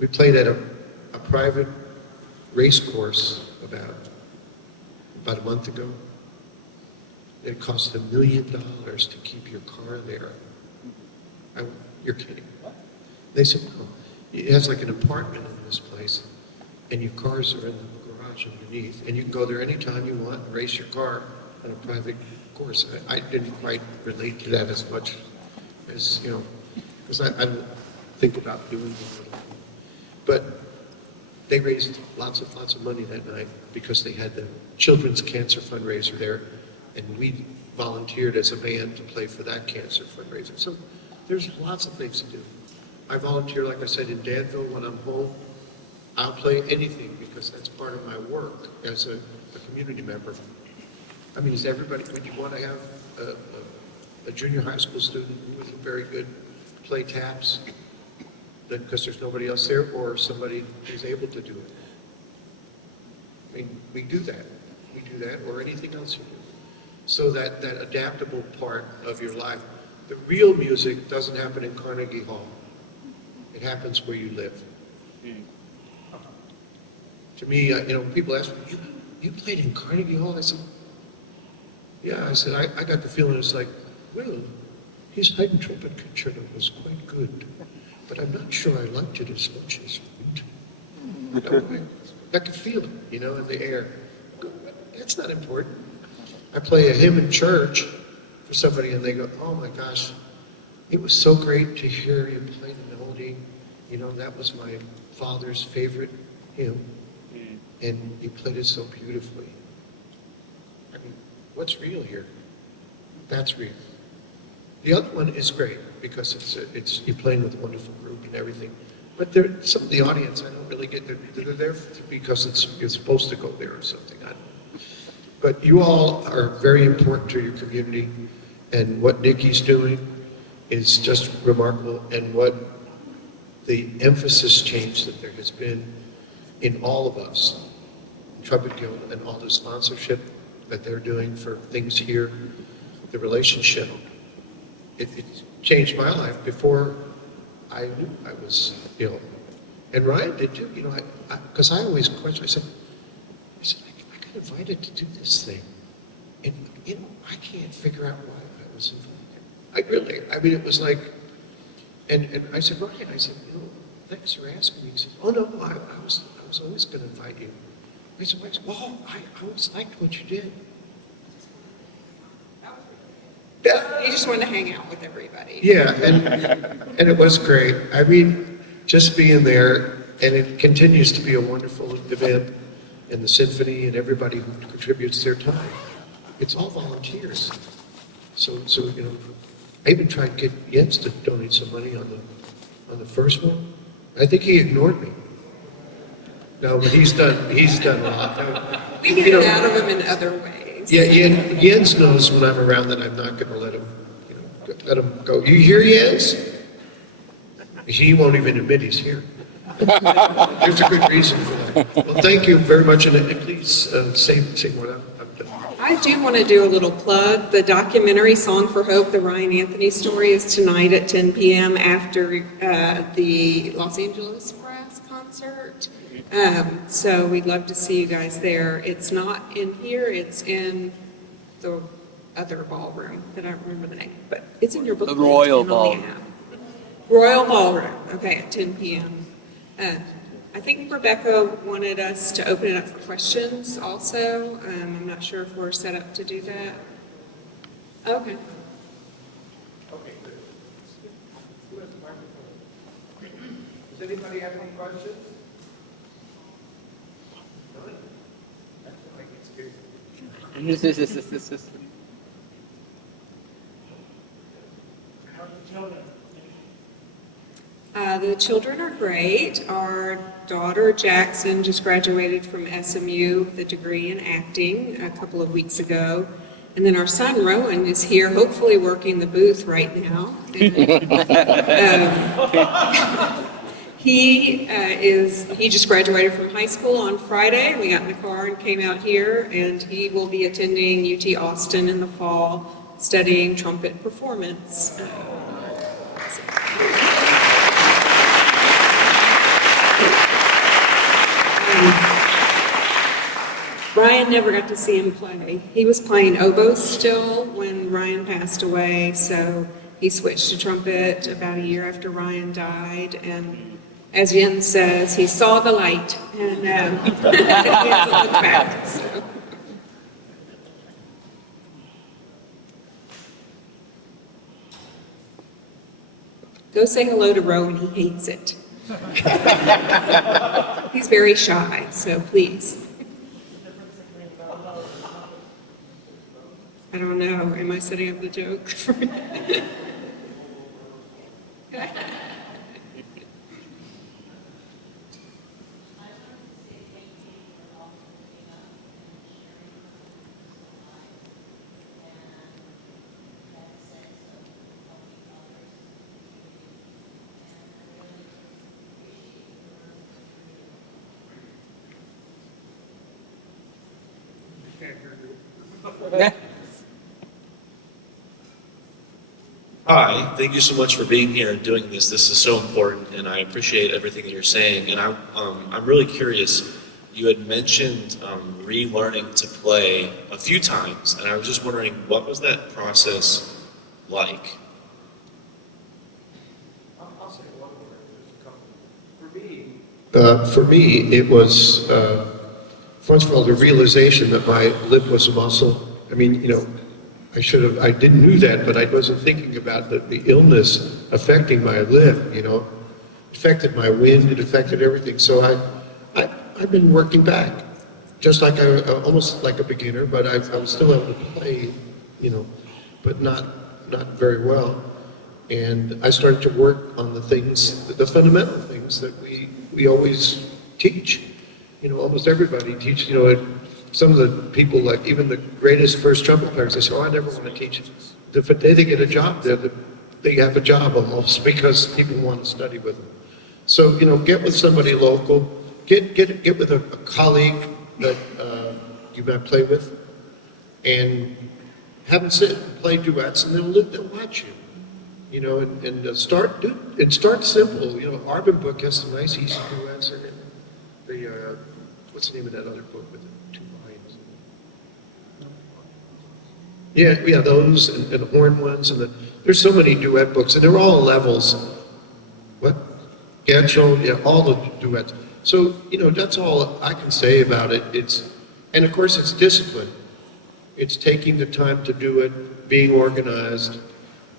We played at a private race course about a month ago. It cost $1 million to keep your car there. You're kidding. They said, no, it has like an apartment in this place, and your cars are in the garage underneath, and you can go there anytime you want and race your car on a private course. I didn't quite relate to that as much as, because I don't think about doing it. But they raised lots of money that night because they had the Children's Cancer Fundraiser there, and we volunteered as a band to play for that cancer fundraiser. So there's lots of things to do. I volunteer, like I said, in Danville when I'm home. I'll play anything because that's part of my work as a community member. I mean, is everybody, would you want to have a junior high school student who isn't very good play taps because there's nobody else there, or somebody who's able to do it? I mean, we do that. We do that, or anything else you do. So that adaptable part of your life. The real music doesn't happen in Carnegie Hall. It happens where you live. To me, people ask me, you played in Carnegie Hall? I said, yeah. I said, I got the feeling it's like, well, his Haydn trumpet concerto was quite good, but I'm not sure I liked it as much as you. I could feel it, in the air. That's not important. I play a hymn in church for somebody and they go, oh my gosh, it was so great to hear you play the melody. You know, that was my father's favorite hymn, and you played it so beautifully. I mean, what's real here? That's real. The other one is great because it's you're playing with a wonderful group and everything. But some of the audience, I don't really get, they're there because you're supposed to go there or something. I don't know. But you all are very important to your community, and what Niki's doing is just remarkable, and what the emphasis change that there has been in all of us, Trumpet Guild, and all the sponsorship that they're doing for things here, the relationship. It changed my life before I knew I was ill. And Ryan did too, you know, because I always question, I said, I got invited to do this thing. And, you know, I can't figure out why I was invited. I mean, it was like, and I said, Ryan, I said, you know, thanks for asking me. He said, oh no, I was always going to invite you. I said, well, I always liked what you did. You just wanted to hang out with everybody. Yeah, and it was great. I mean, just being there, and it continues to be a wonderful event, and the symphony and everybody who contributes their time. It's all volunteers. So you know, I even tried to get Jens to donate some money on the first one. I think he ignored me. No, but he's done a lot. We get it out of him in other ways. Yeah, Jens knows when I'm around that I'm not going to let him, you know, let him go. You hear Jens? He won't even admit he's here. There's a good reason for that. Well, thank you very much, and please say more. I'm done. I do want to do a little plug. The documentary Song for Hope, the Ryan Anthony story, is tonight at 10 p.m. after the Los Angeles Brass concert. So we'd love to see you guys there. It's not in here, it's in the other ballroom that I don't remember the name, but it's in your booklet. The Royal and on the Ballroom. app. Royal Ballroom, okay, at 10 p.m. I think Rebecca wanted us to open it up for questions also. I'm not sure if we're set up to do that. Okay. Okay, good. Who has the microphone? Does anybody have any questions? None? That's why I get scared. The children are great. Our daughter Jackson just graduated from SMU with a degree in acting a couple of weeks ago. And then our son Rowan is here, hopefully working the booth right now. He just graduated from high school on Friday. We got in the car and came out here, and he will be attending UT Austin in the fall, studying trumpet performance. Ryan never got to see him play. He was playing oboe still when Ryan passed away, so he switched to trumpet about a year after Ryan died, and as Jens says, he saw the light, and he hasn't looked back. So. Go say hello to Rowan, he hates it. He's very shy, so please. I don't know. Am I setting up the joke? Hi, thank you so much for being here and doing this. This is so important, and I appreciate everything that you're saying. And I'm really curious. You had mentioned relearning to play a few times, and I was just wondering, what was that process like? I'll say one word. There's a couple. For me, it was first of all the realization that my lip was a muscle. I mean, you know, I didn't know that, but I wasn't thinking about the illness affecting my lip, you know. It affected my wind, it affected everything. So I've been working back, just like almost like a beginner, but I was still able to play, you know, but not very well. And I started to work on the things, the fundamental things that we always teach. You know, almost everybody teaches, you know, some of the people, like even the greatest first trumpet players, they say, oh, I never want to teach. The day they get a job, they have a job almost because people want to study with them. So, you know, get with somebody local, get with a colleague that you might play with, and have them sit and play duets, and they'll watch you. You know, and start simple. You know, Arvin book has some nice easy duets in it. The what's the name of that other book with the 2 lines? Yeah, those and horn ones, and there's so many duet books, and they're all levels. What? Gancho, yeah, all the duets. So, you know, that's all I can say about it. And of course it's discipline. It's taking the time to do it, being organized.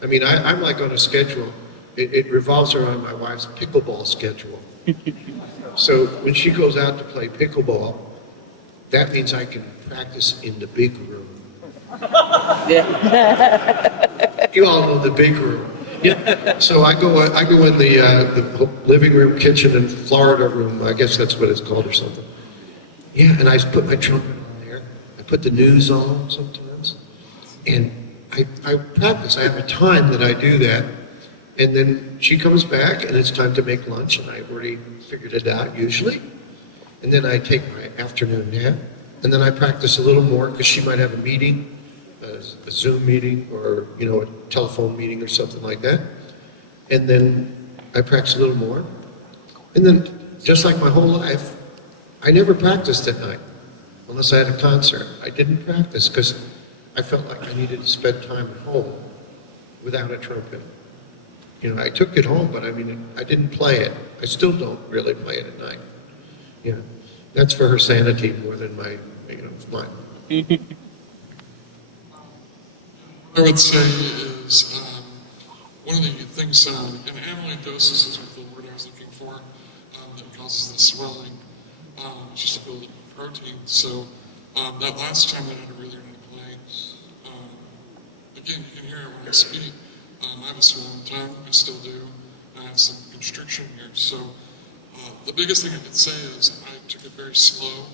I mean, I'm like on a schedule. It revolves around my wife's pickleball schedule. So when she goes out to play pickleball, that means I can practice in the big room. You all know the big room. Yeah. So I go in the living room, kitchen, and Florida room. I guess that's what it's called or something. Yeah, and I put my trumpet on there. I put the news on sometimes, and I practice. I have a time that I do that, and then she comes back, and it's time to make lunch, and I've already figured it out usually. And then I take my afternoon nap, and then I practice a little more because she might have a meeting, a Zoom meeting, or you know, a telephone meeting or something like that. And then I practice a little more, and then just like my whole life, I never practiced at night unless I had a concert. I didn't practice because I felt like I needed to spend time at home without a trumpet. You know, I took it home, but I mean, I didn't play it. I still don't really play it at night. You know, that's for her sanity more than my, you know, mine. What I would say is one of the things, and amyloidosis is the word I was looking for, that causes the swelling, just to build up protein. So that last time that I had to really learn to play, again, you can hear it when I speak. I have a swollen tongue, I still do. I have some constriction here. So the biggest thing I could say is I took it very slow.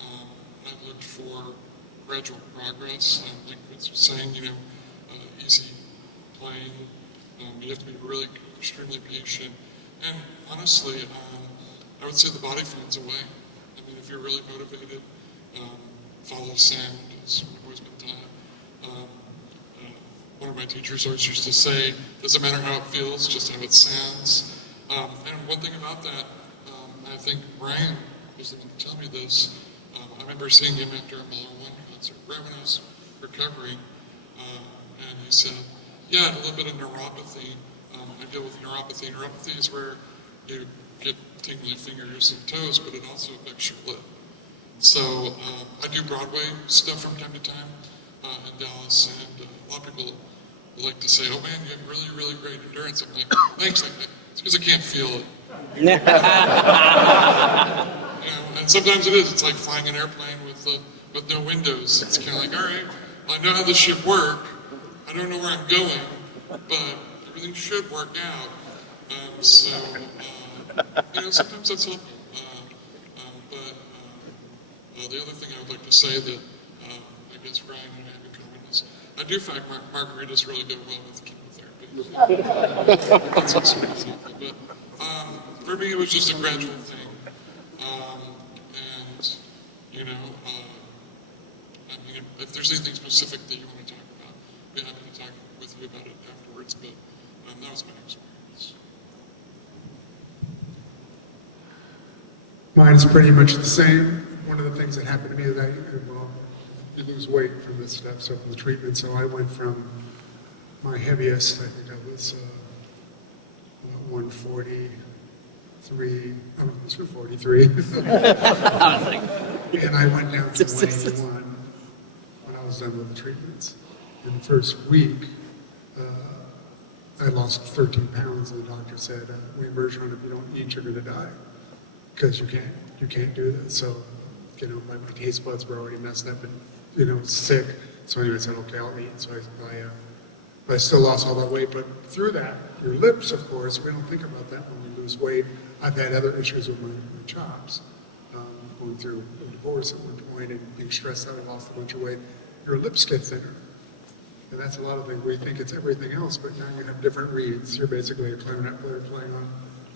I looked for gradual progress. Like Vince was saying, you know, easy playing. You have to be really extremely patient. And honestly, I would say the body finds a way. I mean, if you're really motivated, follow sound, as we've always been taught. One of my teachers always used to say, doesn't matter how it feels, just how it sounds. And one thing about that, I think Brian was the one to tell me this. I remember seeing him after a Muller One concert, right when I was recovering, and he said, yeah, a little bit of neuropathy. I deal with neuropathy. Neuropathy is where you get tingly fingers and toes, but it also affects your lip. So I do Broadway stuff from time to time in Dallas, and a lot of people like to say, oh man, you have really, really great endurance. I'm like, thanks, it's because I can't feel it. You know, and sometimes it is. It's like flying an airplane with no windows. It's kind of like, all right, I know how this should work. I don't know where I'm going, but everything should work out. So, you know, sometimes that's helpful. But the other thing I would like to say that I guess Brian and I have in common is I do find margaritas really go well with chemotherapy. That's a sweet example. But for me, it was just a gradual thing. And, you know, I mean, if there's anything specific that you want to talk about, I'd be happy to talk with you about it afterwards. But that was my experience. Mine is pretty much the same. One of the things that happened to me is you lose weight from this stuff, so from the treatment. So I went from my heaviest, I think I was 143, I was 243. And I went down to 181 when I was done with the treatments. in the first week, I lost 13 pounds, and the doctor said, Wayne Bergeron, if you don't eat, you're going to die, because you can't do this. So, my taste buds were already messed up and, sick. So anyway, I said, okay, I'll eat. So I still lost all that weight, but through that, your lips, of course, we don't think about that when we lose weight. I've had other issues with my chops, going through a divorce at one point and being stressed out, I lost a bunch of weight. Your lips get thinner. And that's a lot of things. We think it's everything else, but now you have different reeds. You're basically a clarinet player playing on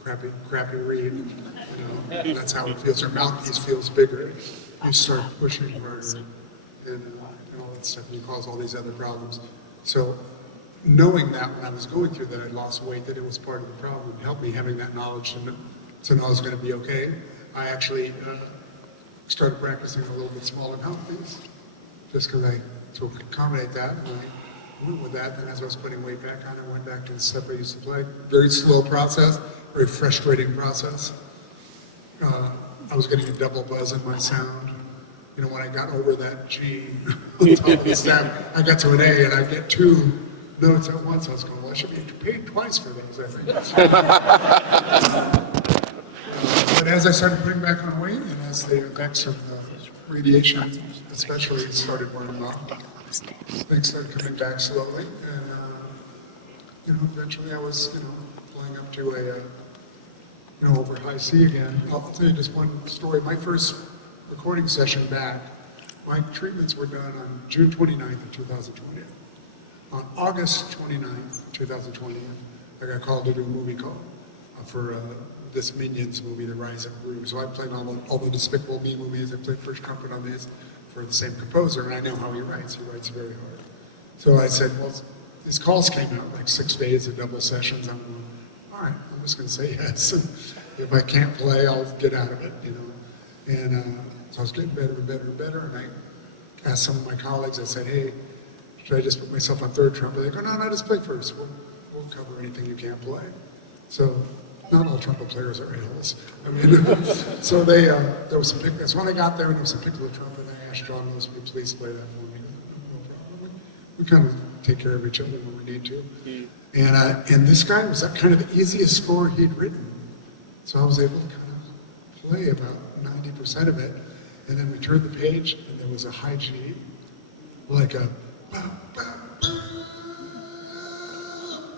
crappy reed. That's how it feels. Your mouthpiece feels bigger. You start pushing harder and all that stuff. And you cause all these other problems. So knowing that when I was going through that, I lost weight, that it was part of the problem, helped me having that knowledge to know I was going to be okay. I actually started practicing a little bit smaller mouthpiece, just because to accommodate that. And I went with that. Then as I was putting weight back on, I went back to the stuff I used to play. Very slow process, very frustrating process. I was getting a double buzz in my sound. When I got over that G on top of the staff, I got to an A and I get 2 notes at once. I was going, well, I should be paid twice for those, I think. But as I started putting back on weight, and as the effects of the radiation especially started wearing off, things started coming back slowly, and eventually I was flying up to a over high C again. I'll tell you just one story. My first recording session back, my treatments were done on June 29th of 2020. On August 29th, 2020, I got called to do a movie call for this Minions movie, The Rise of Gru. So I played all the Despicable Me movies. I played first trumpet on these for the same composer, and I know how he writes. He writes very hard. So I said, well, these calls came out like 6 days of double sessions. I'm going, all right, I'm just going to say yes. If I can't play, I'll get out of it, And so I was getting better and better and better, and I asked some of my colleagues, I said, hey, should I just put myself on third trumpet? They go, no, just play first. We'll cover anything you can't play. So not all trumpet players are a-holes. So there was some so when I got there and there was some piccolo trumpet, I asked John Mosby, please play that for me. No problem. We kind of take care of each other when we need to. And this guy was kind of the easiest score he'd written. So I was able to kind of play about 90% of it. And then we turned the page and there was a high G, like a bow, bow, bow,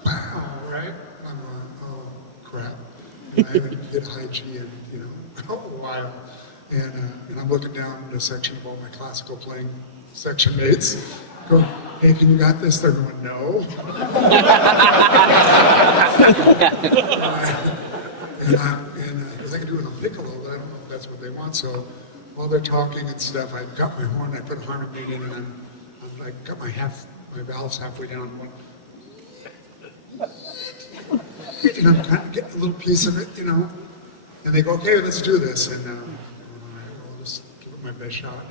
bow, right? I'm going, oh crap. And I haven't hit high G in, a while. And I'm looking down at a section of all my classical playing section mates, going, hey, can you got this? They're going, no. Because I can do it on piccolo, but I don't know if that's what they want. So while they're talking and stuff, I got my horn, I put a harmonic beat in, and I got my valves halfway down. And I'm kind of getting a little piece of it, And they go, okay, let's do this. And I'll just give it my best shot,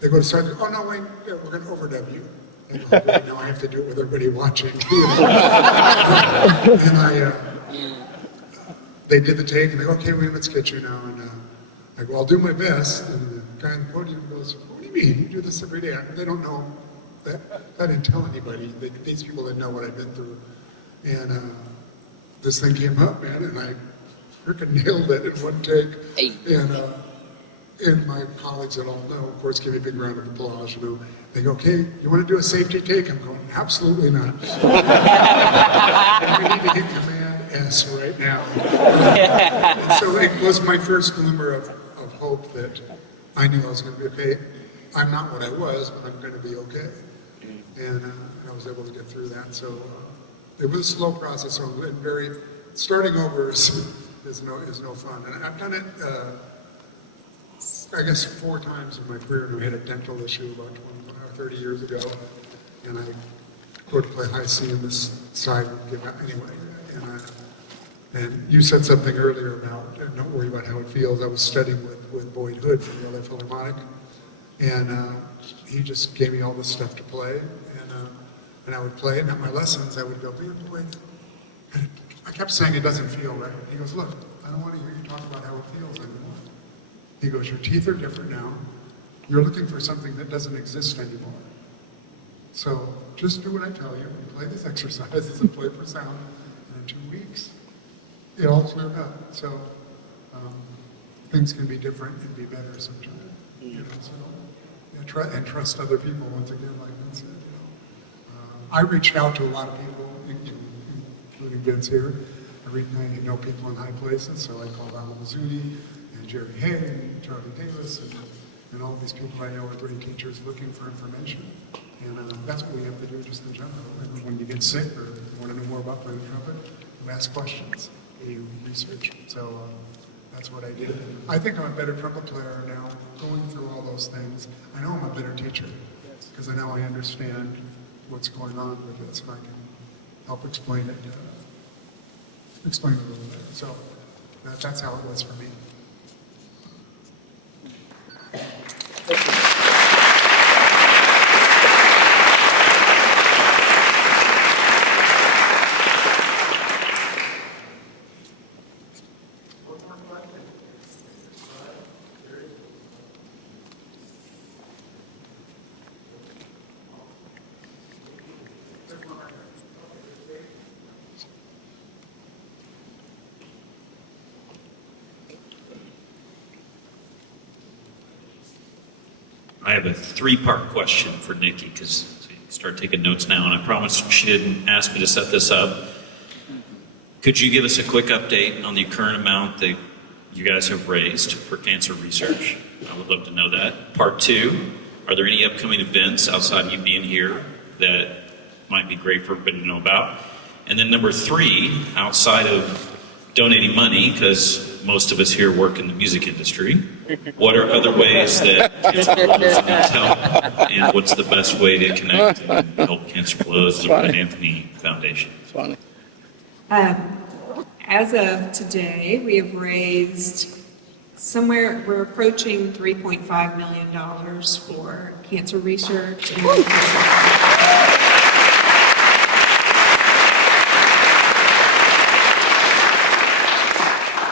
They go to start, oh no, wait, we're going to overdub you. And I'm like, wait, now I have to do it with everybody watching. And they did the take, and they go, okay, wait, let's get you now. And I go, I'll do my best. And the guy on the podium goes, what do you mean? You do this every day. They don't know that. I didn't tell anybody. These people didn't know what I've been through. And this thing came up, man, and I freaking nailed it in one take. Hey. And my colleagues that all know, of course, give me a big round of applause, They go, okay, you want to do a safety take? I'm going, absolutely not. We need to hit Command S right now. And so it was my first glimmer of hope that I knew I was going to be okay. I'm not what I was, but I'm going to be okay. And I was able to get through that. So it was a slow process, so starting over is no fun. And I've done it, I guess 4 times in my career, and I had a dental issue about 30 years ago, and I go to play high C in this side and give out anyway. And you said something earlier about don't worry about how it feels. I was studying with Boyd Hood from the LA Philharmonic, and he just gave me all this stuff to play, and I would play it, and at my lessons I would go, man, Boyd, I kept saying it doesn't feel right. He goes, look, I don't want to hear you talk about how it feels anymore. He goes, your teeth are different now. You're looking for something that doesn't exist anymore. So just do what I tell you. You play these exercises and play for sound, and in 2 weeks, it all cleared up. So things can be different and be better sometimes. You know, so yeah, and trust other people. Once again, like Vince said, you know, I reached out to a lot of people, including Vince here. I know people in high places, so I called Alan Mazzuti and Jerry Hay and Charlie Davis and all these people I know are great teachers looking for information. And that's what we have to do just in general. And when you get sick or you want to know more about playing the trumpet, you ask questions, you research. So that's what I did. I think I'm a better trumpet player now, going through all those things. I know I'm a better teacher because I know I understand what's going on with this and I can help explain it a little bit. So that's how it was for me. I have a three-part question for Niki, because so you can start taking notes now, and I promised she didn't ask me to set this up. Could you give us a quick update on the current amount that you guys have raised for cancer research? I would love to know that. Part two, are there any upcoming events outside of you being here that might be great for everybody to know about? And then number three, outside of donating money, because most of us here work in the music industry, what are other ways that Cancer Blows needs help, and what's the best way to connect and help Cancer Blows and the Rebecca Anthony Foundation? It's funny. As of today, we have raised we're approaching $3.5 million for cancer research.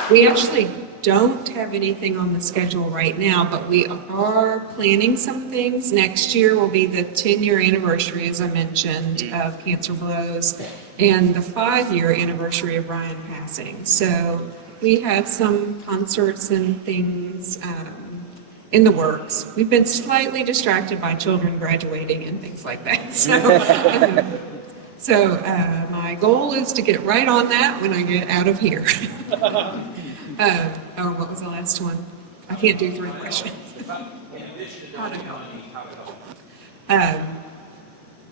We actually don't have anything on the schedule right now, but we are planning some things. Next year will be the 10-year anniversary, as I mentioned, of Cancer Blows, and the 5-year anniversary of Ryan passing. So we have some concerts and things in the works. We've been slightly distracted by children graduating and things like that. So my goal is to get right on that when I get out of here. What was the last one? I can't do 3 questions. How to help.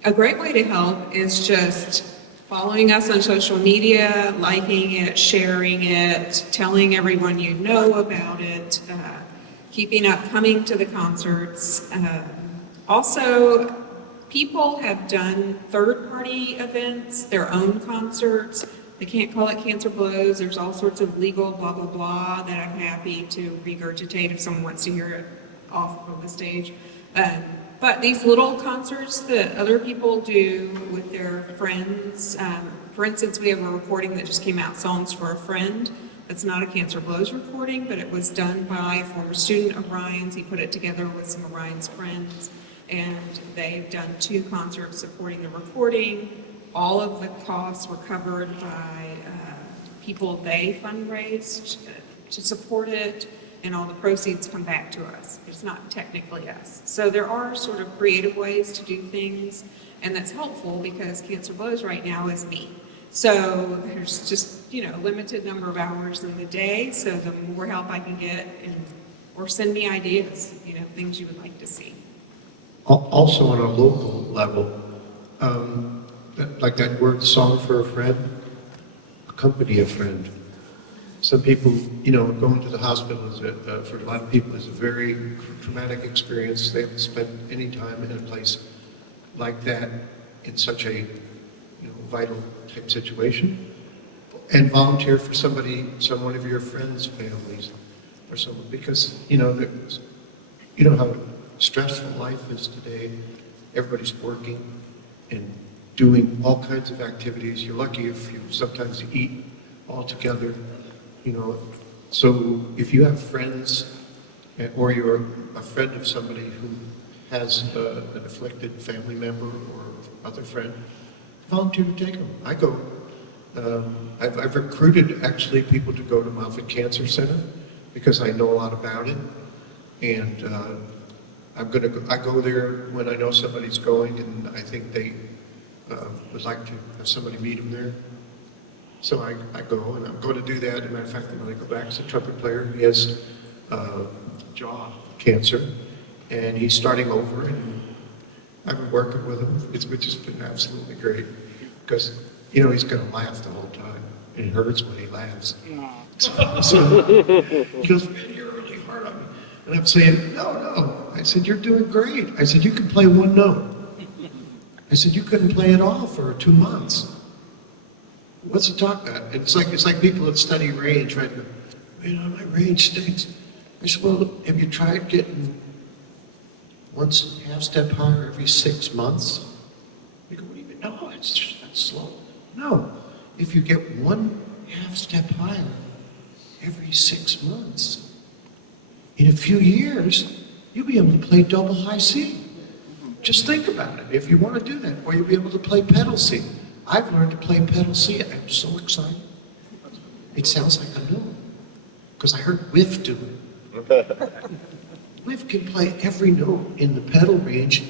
A great way to help is just following us on social media, liking it, sharing it, telling everyone you know about it, keeping up, coming to the concerts. Also, people have done third-party events, their own concerts. They can't call it Cancer Blows. There's all sorts of legal blah, blah, blah that I'm happy to regurgitate if someone wants to hear it off of the stage. But these little concerts that other people do with their friends, for instance, we have a recording that just came out, Songs for a Friend. That's not a Cancer Blows recording, but it was done by a former student of Ryan's. He put it together with some of Ryan's friends, and they've done 2 concerts supporting the recording. All of the costs were covered by people they fundraised to support it, and all the proceeds come back to us. It's not technically us. So there are sort of creative ways to do things, and that's helpful because Cancer Blows right now is me. So there's just, a limited number of hours in the day, so the more help I can get, or send me ideas, things you would like to see. Also on a local level, like that word "song for a friend," accompany a friend. Some people, going to the hospital for a lot of people is a very traumatic experience. They haven't spent any time in a place like that in such a vital type situation. And volunteer for one of your friends' families or someone, because how stressful life is today. Everybody's working and doing all kinds of activities. You're lucky if you sometimes eat all together, So if you have friends, or you're a friend of somebody who has an afflicted family member or other friend, volunteer to take them. I go. I've recruited actually people to go to Moffitt Cancer Center because I know a lot about it, and I go there when I know somebody's going, and I think they would like to have somebody meet them there. So I go, and I'm going to do that. As a matter of fact, when I go back as a trumpet player, he has jaw cancer, and he's starting over, and I've been working with him, which has been absolutely great, because, you know, he's going to laugh the whole time, and it hurts when he laughs. So he goes, man, you're really hard on me. And I'm saying, no. I said, you're doing great. I said, you can play one note. I said, you couldn't play at all for 2 months. What's it talk about? And it's like people that study range, right? Man, my range stinks. I said, well, have you tried getting once half step higher every 6 months? You go, what do you mean? No, that's slow. No, if you get 1 half step higher every 6 months, in a few years, you'll be able to play double high C. Just think about it. If you want to do that, or you'll be able to play pedal C. I've learned to play pedal C. I'm so excited. It sounds like I know it, because I heard Whiff do it. Whiff can play every note in the pedal range,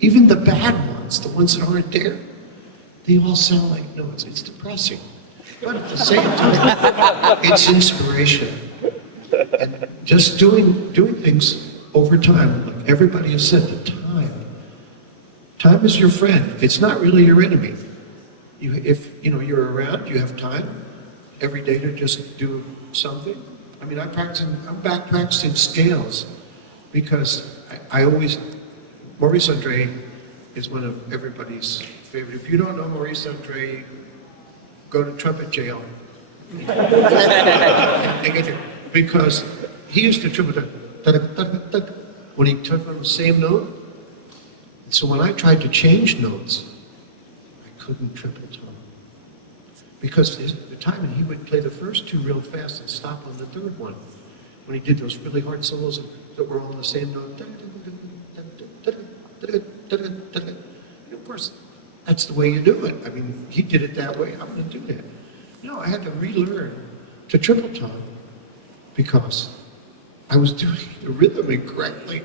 even the bad ones, the ones that aren't there. They all sound like notes. It's depressing. But at the same time, it's inspiration. And just doing things over time, like everybody has said, the time is your friend. It's not really your enemy. If you're around, you have time every day to just do something. I mean, I'm back practicing scales because I always, Maurice Andre is one of everybody's favorite. If you don't know Maurice Andre, go to trumpet jail. Because he used to trumpet when he took on the same note. So when I tried to change notes, I couldn't triple tone. Because the time he would play the first 2 real fast and stop on the 3rd one. When he did those really hard solos that were all on the same note. And of course, that's the way you do it. I mean, he did it that way, I'm going to do that. No, I had to relearn to triple tone because I was doing the rhythm incorrectly.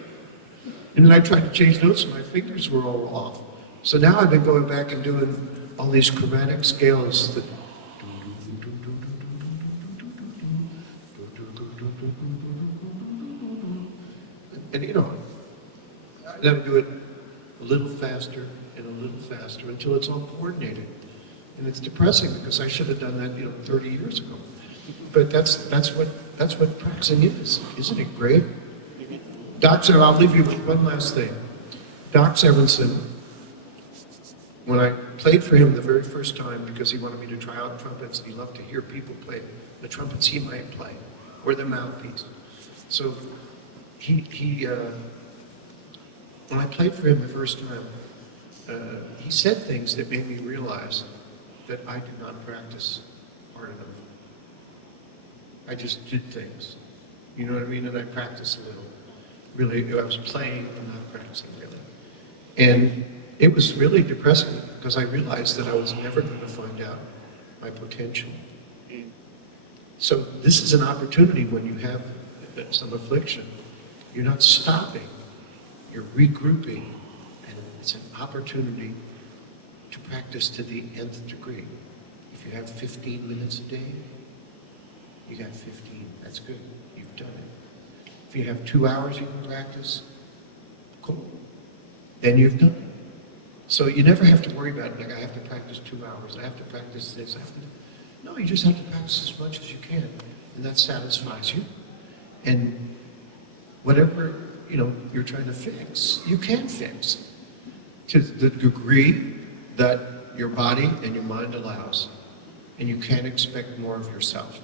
And then I tried to change notes and my fingers were all off. So now I've been going back and doing all these chromatic scales that and then do it a little faster and a little faster until it's all coordinated. And it's depressing because I should have done that 30 years ago. But that's what practicing is. Isn't it great? I'll leave you with one last thing. Doc Severinsen, when I played for him the very first time because he wanted me to try out trumpets, he loved to hear people play the trumpets he might play, or the mouthpiece. So when I played for him the first time, he said things that made me realize that I did not practice hard enough. I just did things. You know what I mean? And I practiced a little. Really, I was playing and not practicing really. And it was really depressing because I realized that I was never going to find out my potential. So this is an opportunity when you have some affliction. You're not stopping, you're regrouping, and it's an opportunity to practice to the nth degree. If you have 15 minutes a day, you got 15, that's good, you've done it. If you have 2 hours you can practice, cool, then you've done it. So you never have to worry about, like, I have to practice 2 hours, I have to practice this, I have to... No, you just have to practice as much as you can, and that satisfies you. And whatever, you're trying to fix, you can fix to the degree that your body and your mind allows. And you can't expect more of yourself.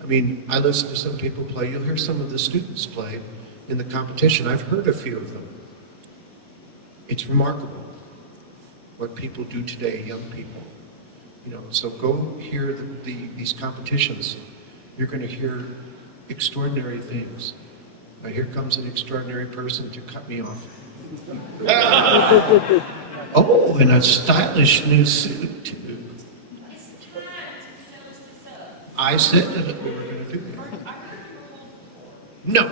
I mean, I listen to some people play, you'll hear some of the students play in the competition. I've heard a few of them. It's remarkable what people do today, young people. So go hear these competitions. You're going to hear extraordinary things. But here comes an extraordinary person to cut me off. Oh, and a stylish new suit, too. I said that we were going to do that. No.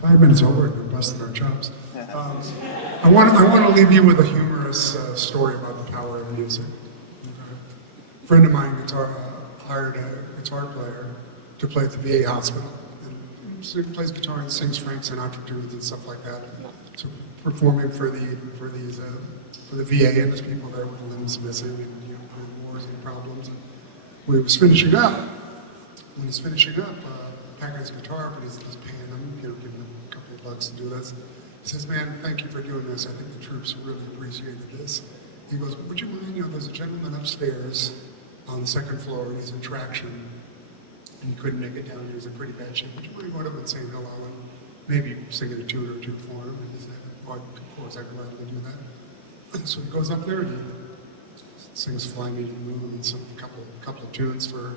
5 minutes over, we're busting our chops. I want to leave you with a humorous story about the power of music. A friend of mine hired a guitar player to play at the VA hospital. And so he plays guitar and sings Frank Sinatra tunes and stuff like that. So performing for the VA and there's people there with limbs missing and wars and problems. And when he was finishing up, packing his guitar up and he's paying them, giving them a couple of bucks to do this. He says, "Man, thank you for doing this. I think the troops really appreciated this." He goes, "Would you mind, there's a gentleman upstairs on the second floor, and he's in traction, and he couldn't make it down. He was in pretty bad shape. Would you mind going up and saying hello and maybe singing a tune or two for him?" And he said, "Oh, of course, I'd gladly do that." And so he goes up there and he sings "Fly Me to the Moon" and a couple of tunes for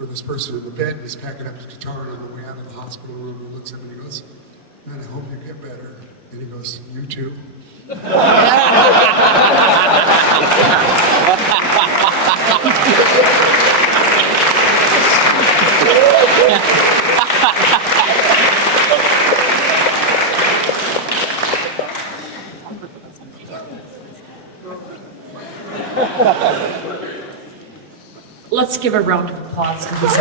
this person in the bed. And he's packing up his guitar, and on the way out of the hospital room, he looks at him and he goes, "Man, I hope you get better." And he goes, "You too." Let's give a round of applause to this.